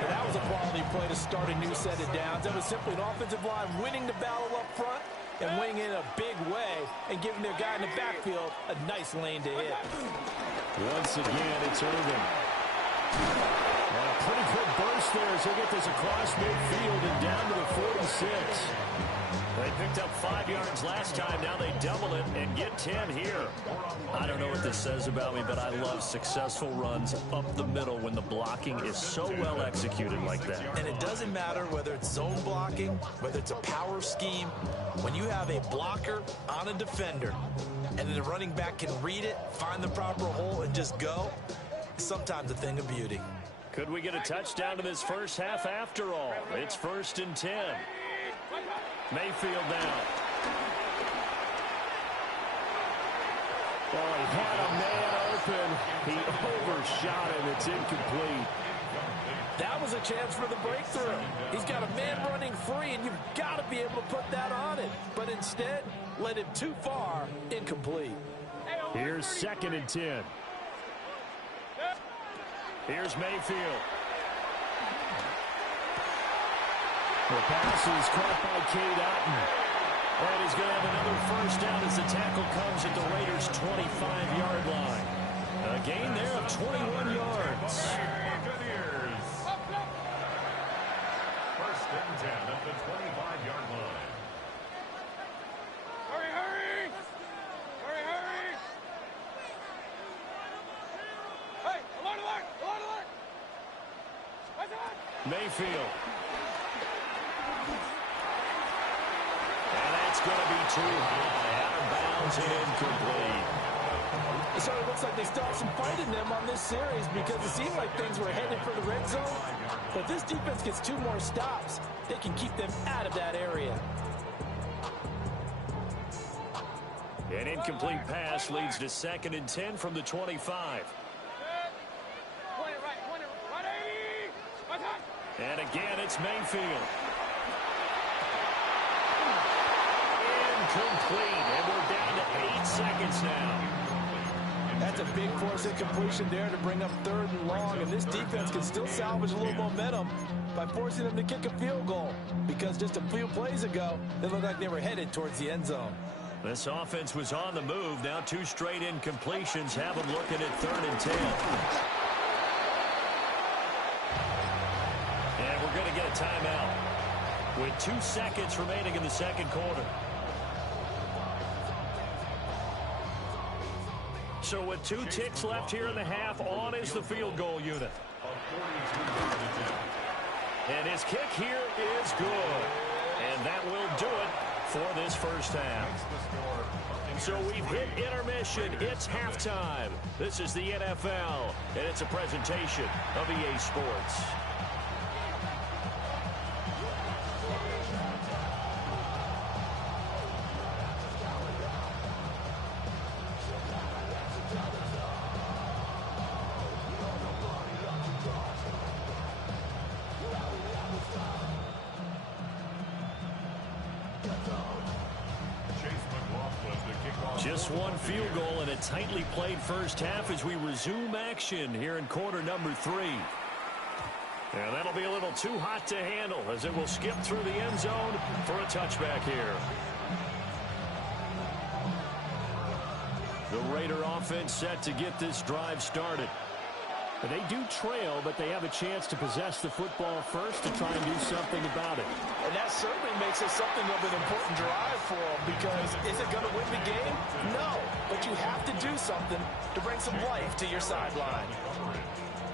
And that was a quality play to start a new set of downs. That was simply an offensive line winning the battle up front and winning in a big way and giving their guy in the backfield a nice lane to hit. Once again, it's Irving. And a pretty good burst there as he'll get this across midfield and down to the 46. They picked up 5 yards last time. Now they double it and get 10 here. I don't know what this says about me, but I love successful runs up the middle when the blocking is so well executed like that. And it doesn't matter whether it's zone blocking, whether it's a power scheme. When you have a blocker on a defender and then the running back can read it, find the proper hole, and just go, it's sometimes a thing of beauty. Could we get a touchdown to this first half after all? It's 1st and 10. Mayfield now. Oh, he had a man open. He overshot him. It's incomplete. That was a chance for the breakthrough. He's got a man running free, and you've got to be able to put that on it. But instead, led him too far, incomplete. Here's 2nd and 10. Here's Mayfield. The pass is caught by Cade Otton. And he's going to have another first down as the tackle comes at the Raiders' 25-yard line. A gain there of 21 yards. Buccaneers. 1st and 10 at the 25-yard line. Hurry, hurry! Hurry, hurry! Hey, alert! Mayfield. And that's going to be too high. Out of bounds and incomplete. It sort of looks like they still have some fight in them on this series because it seemed like things were headed for the red zone. But if this defense gets 2 more stops, they can keep them out of that area. An incomplete pass leads to 2nd and 10 from the 25. And again, it's Mayfield. Incomplete, and we're down to 8 seconds now. That's a big force incompletion there to bring up 3rd and long, and this defense can still salvage a little momentum by forcing them to kick a field goal, because just a few plays ago, they looked like they were headed towards the end zone. This offense was on the move. Now 2 straight incompletions have them looking at 3rd and 10. And we're going to get a timeout with 2 seconds remaining in the 2nd quarter. So with 2 ticks left here in the half, on is the field goal unit. And his kick here is good. And that will do it for this first half. So we've hit intermission. It's halftime. This is the NFL, and it's a presentation of EA Sports. Just 1 field goal and a tightly played first half as we resume action here in quarter number 3. And that'll be a little too hot to handle as it will skip through the end zone for a touchback here. The Raider offense set to get this drive started. They do trail, but they have a chance to possess the football first to try and do something about it. And that certainly makes it something of an important drive for them, because is it going to win the game? No, but you have to do something to bring some life to your sideline.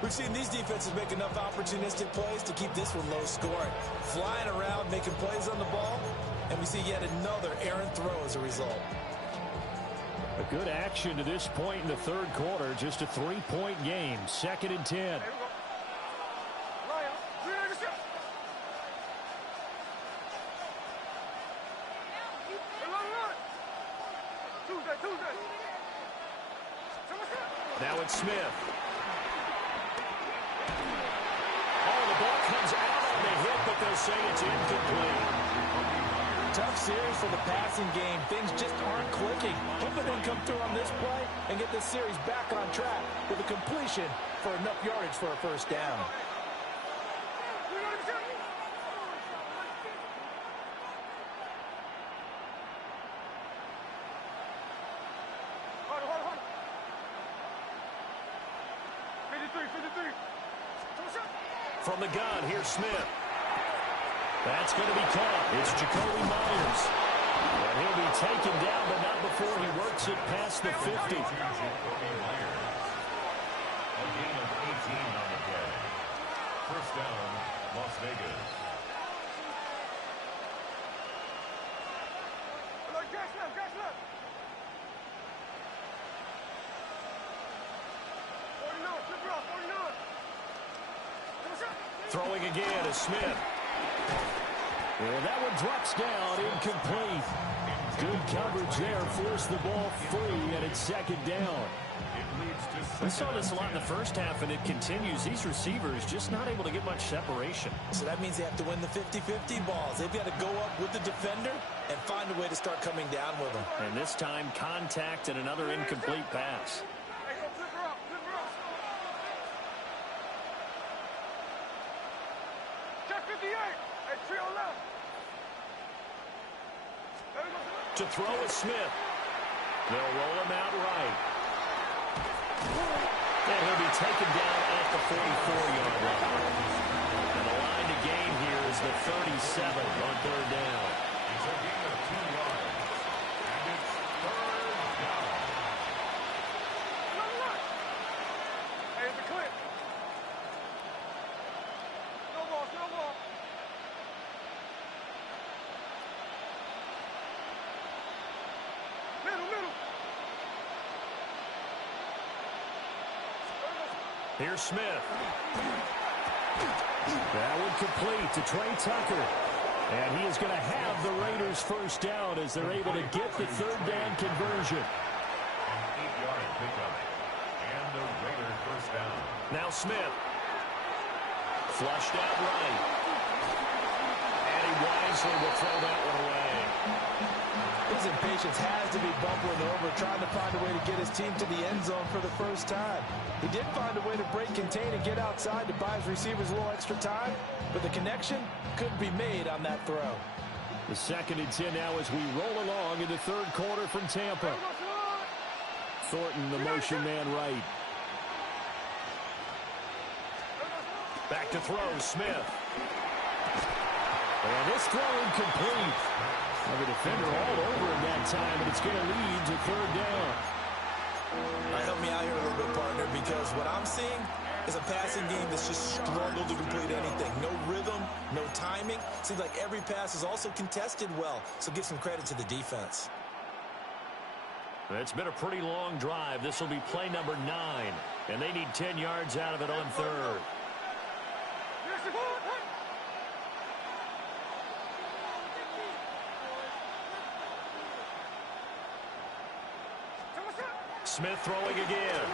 We've seen these defenses make enough opportunistic plays to keep this one low scoring. Flying around, making plays on the ball, and we see yet another errant throw as a result. A good action to this point in the 3rd quarter. Just a 3-point game. 2nd and 10. Now it's Smith. Oh, the ball comes out on the hit, but they'll say it's incomplete. Tough series for the passing game. Things just aren't clicking. Hopefully they can come through on this play and get this series back on track with a completion for enough yardage for a first down. From the gun, here's Smith. That's going to be caught. It's Jacoby Myers. And he'll be taken down, but not before he works it past the 50. Jacoby Myers. A gain of 18 on the play. First down, Las Vegas. Catch left. 49, flip it off, 49. Throwing again is Smith. And that one drops down, incomplete. Good coverage there, forced the ball free, and it's second down. We saw this a lot in the first half, and it continues. These receivers just not able to get much separation. So that means they have to win the 50-50 balls. They've got to go up with the defender and find a way to start coming down with them. And this time, contact and another incomplete pass. Hey, go flip her up. Check 58. Hey, trio left. There we go. To throw is Smith. They'll roll him out right. And he'll be taken down at the 44-yard line. And the line to gain here is the 37 on third down. It's a gain of 2 yards. And it's third down. Hey, it's a clip. No ball. Middle. Here's Smith. That one complete to Trey Tucker. And he is going to have the Raiders first down as they're able to get the third down conversion. An 8-yard pickup. And the Raiders first down. Now Smith. Flushed out right. And he wisely will throw that one away. His impatience has to be bubbling over, trying to find a way to get his team to the end zone for the first time. He did find a way to break, contain, and get outside to buy his receivers a little extra time, but the connection couldn't be made on that throw. The 2nd and 10 now as we roll along in the third quarter from Tampa. Thornton, the motion man right. Back to throw, Smith. And this throw incomplete. Well, the defender all over him that time, and it's going to lead to third down. Help me out here a little bit, partner, because what I'm seeing is a passing game that's just struggled to complete anything. No rhythm, no timing. Seems like every pass is also contested well, so give some credit to the defense. It's been a pretty long drive. This will be play number 9, and they need 10 yards out of it on third. Smith throwing again.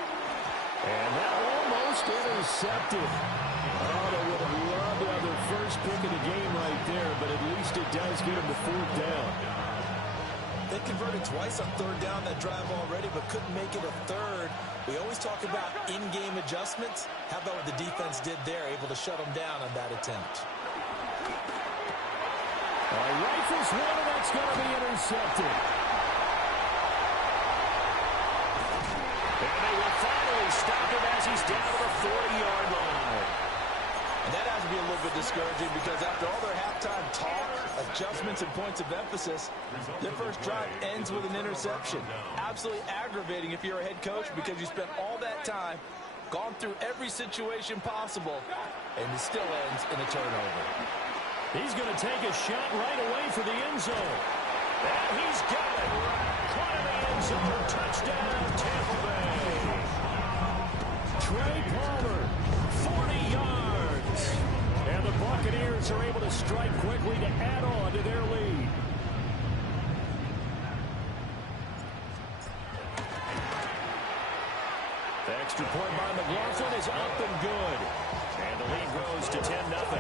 And that almost intercepted. Oh, they would have loved to have their first pick of the game right there, but at least it does get them to fourth down. They converted twice on third down that drive already, but couldn't make it a third. We always talk about in-game adjustments. How about what the defense did there, able to shut them down on that attempt? Rifles one, and that's going to be intercepted. And they will finally stop him as he's down to the 40-yard line. And that has to be a little bit discouraging because after all their halftime talk, adjustments, and points of emphasis, their first drive ends with an interception. Absolutely aggravating if you're a head coach because you spent all that time, gone through every situation possible, and it still ends in a turnover. He's going to take a shot right away for the end zone. And he's got it. Caught in the end zone. Touchdown, Tampa Bay. Trey Palmer, 40 yards. And the Buccaneers are able to strike quickly to add on to their lead. The extra point by McLaughlin is up and good. And the lead grows to 10-0.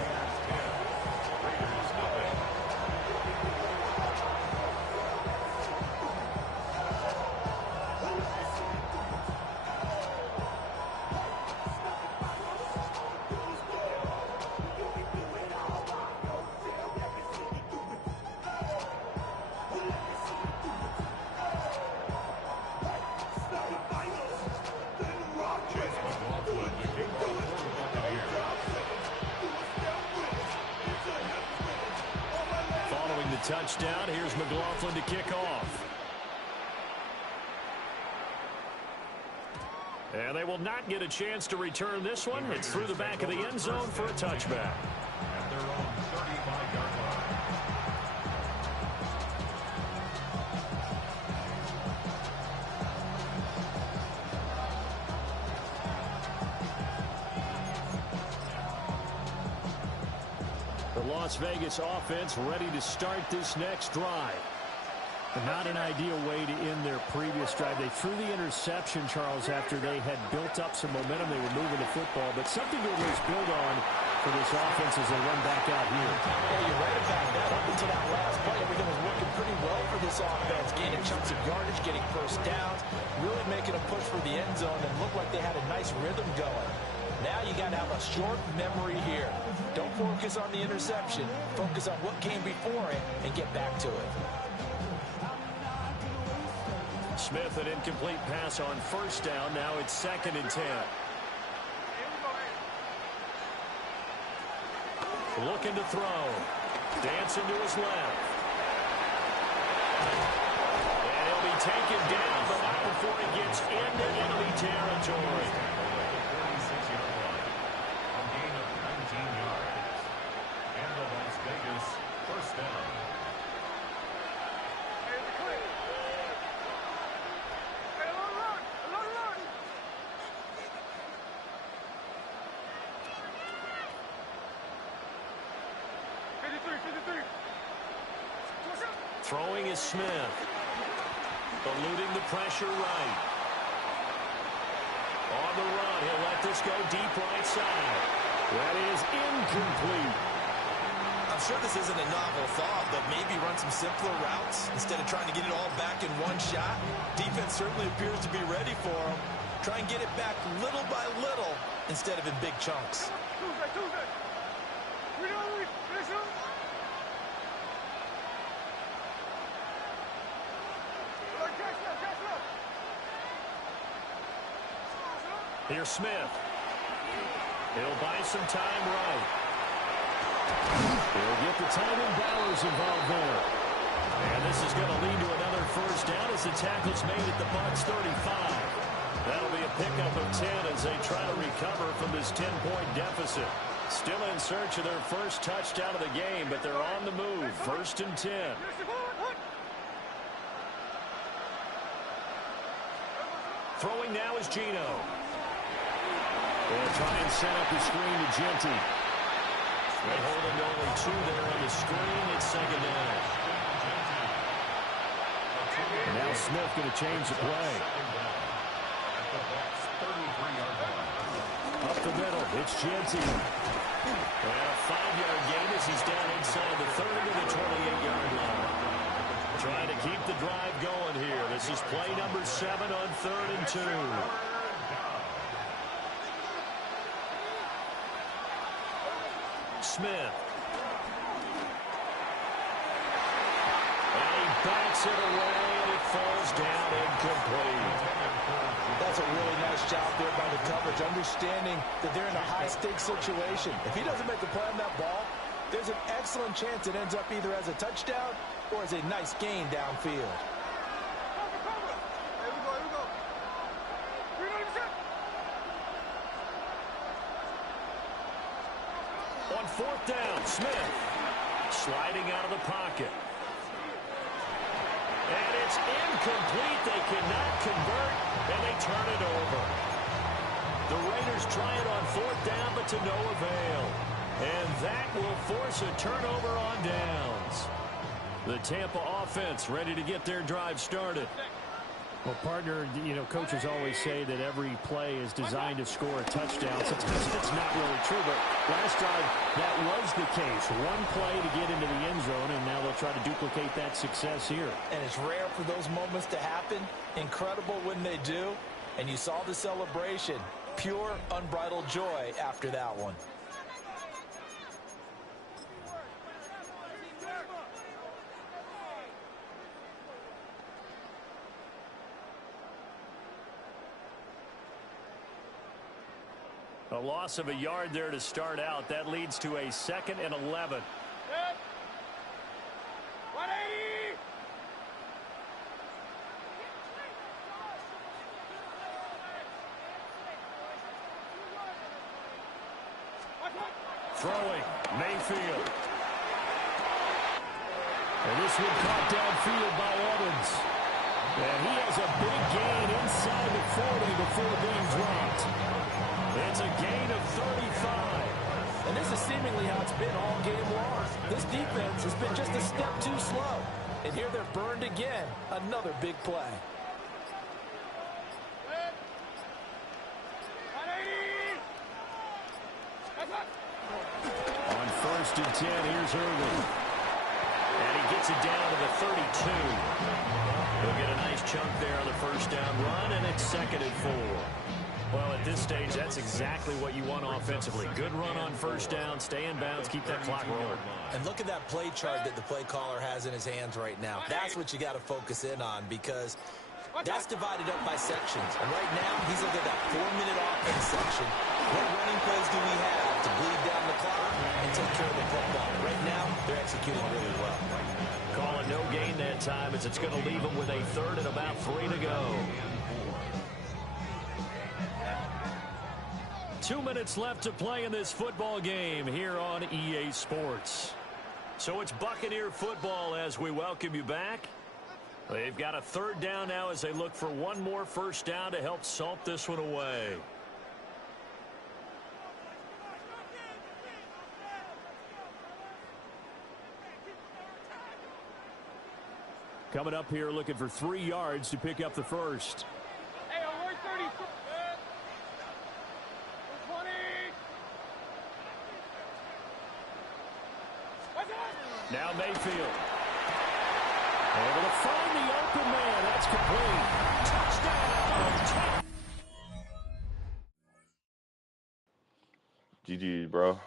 touchdown. Here's McLaughlin to kick off. And they will not get a chance to return this one. It's through the back of the end zone for a touchback. At their own 35-yard line. The Las Vegas offense ready to start this next drive. Not an ideal way to end their previous drive. They threw the interception, Charles, after they had built up some momentum. They were moving the football, but something to at least build on for this offense as they run back out here. Yeah, you're right about that. Up until that last play, everything was working pretty well for this offense, gaining chunks of yardage, getting first downs, really making a push for the end zone, and looked like they had a nice rhythm going. Now you got to have a short memory here. Don't focus on the interception. Focus on what came before it and get back to it. Smith, an incomplete pass on first down. Now it's 2nd and 10. Looking to throw. Dancing to his left. And he'll be taken down, but not before he gets into enemy territory. 46-yard line. A gain of 19 yards. And the Las Vegas first down. Throwing is Smith. Eluding the pressure right. On the run, he'll let this go deep right side. That is incomplete. I'm sure this isn't a novel thought, but maybe run some simpler routes instead of trying to get it all back in one shot. Defense certainly appears to be ready for him. Try and get it back little by little instead of in big chunks. Here's Smith. He'll buy some time right. He'll get the tight end Bowers involved there. And this is going to lead to another first down as the tackle's made at the Bucs 35. That'll be a pickup of 10 as they try to recover from this 10-point deficit. Still in search of their first touchdown of the game, but they're on the move. 1st and 10. Throwing now is Gino. They'll try and set up the screen to Genty. They hold him to only 2 there on the screen. It's 2nd down. And now Smith going to change the play. Up the middle, it's Genty. And a 5-yard gain as he's down inside the 30 to the 28-yard line. Trying to keep the drive going here. This is play number 7 on 3rd and 2. Smith. And he backs it away, and it falls down incomplete. That's a really nice job there by the coverage, understanding that they're in a high-stakes situation. If he doesn't make a play on that ball, there's an excellent chance it ends up either as a touchdown or as a nice gain downfield. On 4th down, Smith sliding out of the pocket. And it's incomplete. They cannot convert, and they turn it over. The Raiders try it on 4th down, but to no avail. And that will force a turnover on downs. The Tampa offense ready to get their drive started. Well, partner, you know, coaches always say that every play is designed to score a touchdown. Sometimes that's not really true, but last drive, that was the case. One play to get into the end zone, and now they'll try to duplicate that success here. And it's rare for those moments to happen. Incredible when they do. And you saw the celebration. Pure, unbridled joy after that one. A loss of a yard there to start out. That leads to a 2nd and 11. 180! Throwing, Mayfield. And this one caught downfield by Evans. And he has a big gain inside the 40 before being dropped. It's a gain of 35. And this is seemingly how it's been all game long. This defense has been just a step too slow. And here they're burned again. Another big play. On 1st and 10, here's Irvin. And he gets it down to the 32. He'll get a nice chunk there on the first down run, and it's 2nd and 4. Well, at this stage, that's exactly what you want offensively. Good run on first down, stay in bounds, keep that clock rolling. And look at that play chart that the play caller has in his hands right now. That's what you got to focus in on, because that's divided up by sections. And right now, he's looking at that 4-minute offense section. What running plays do we have to bleed down the clock and take care of the football? Right now, they're executing really well. Call it no gain that time, as it's going to leave them with a 3rd and about 3 to go. 2 minutes left to play in this football game here on EA Sports. So it's Buccaneer football as we welcome you back. They've got a 3rd down now as they look for one more first down to help salt this one away. Coming up here looking for 3 yards to pick up the first. Hey, we're 30. 20. Now Mayfield. Able to find the open man. That's complete. Touchdown. GG, bro.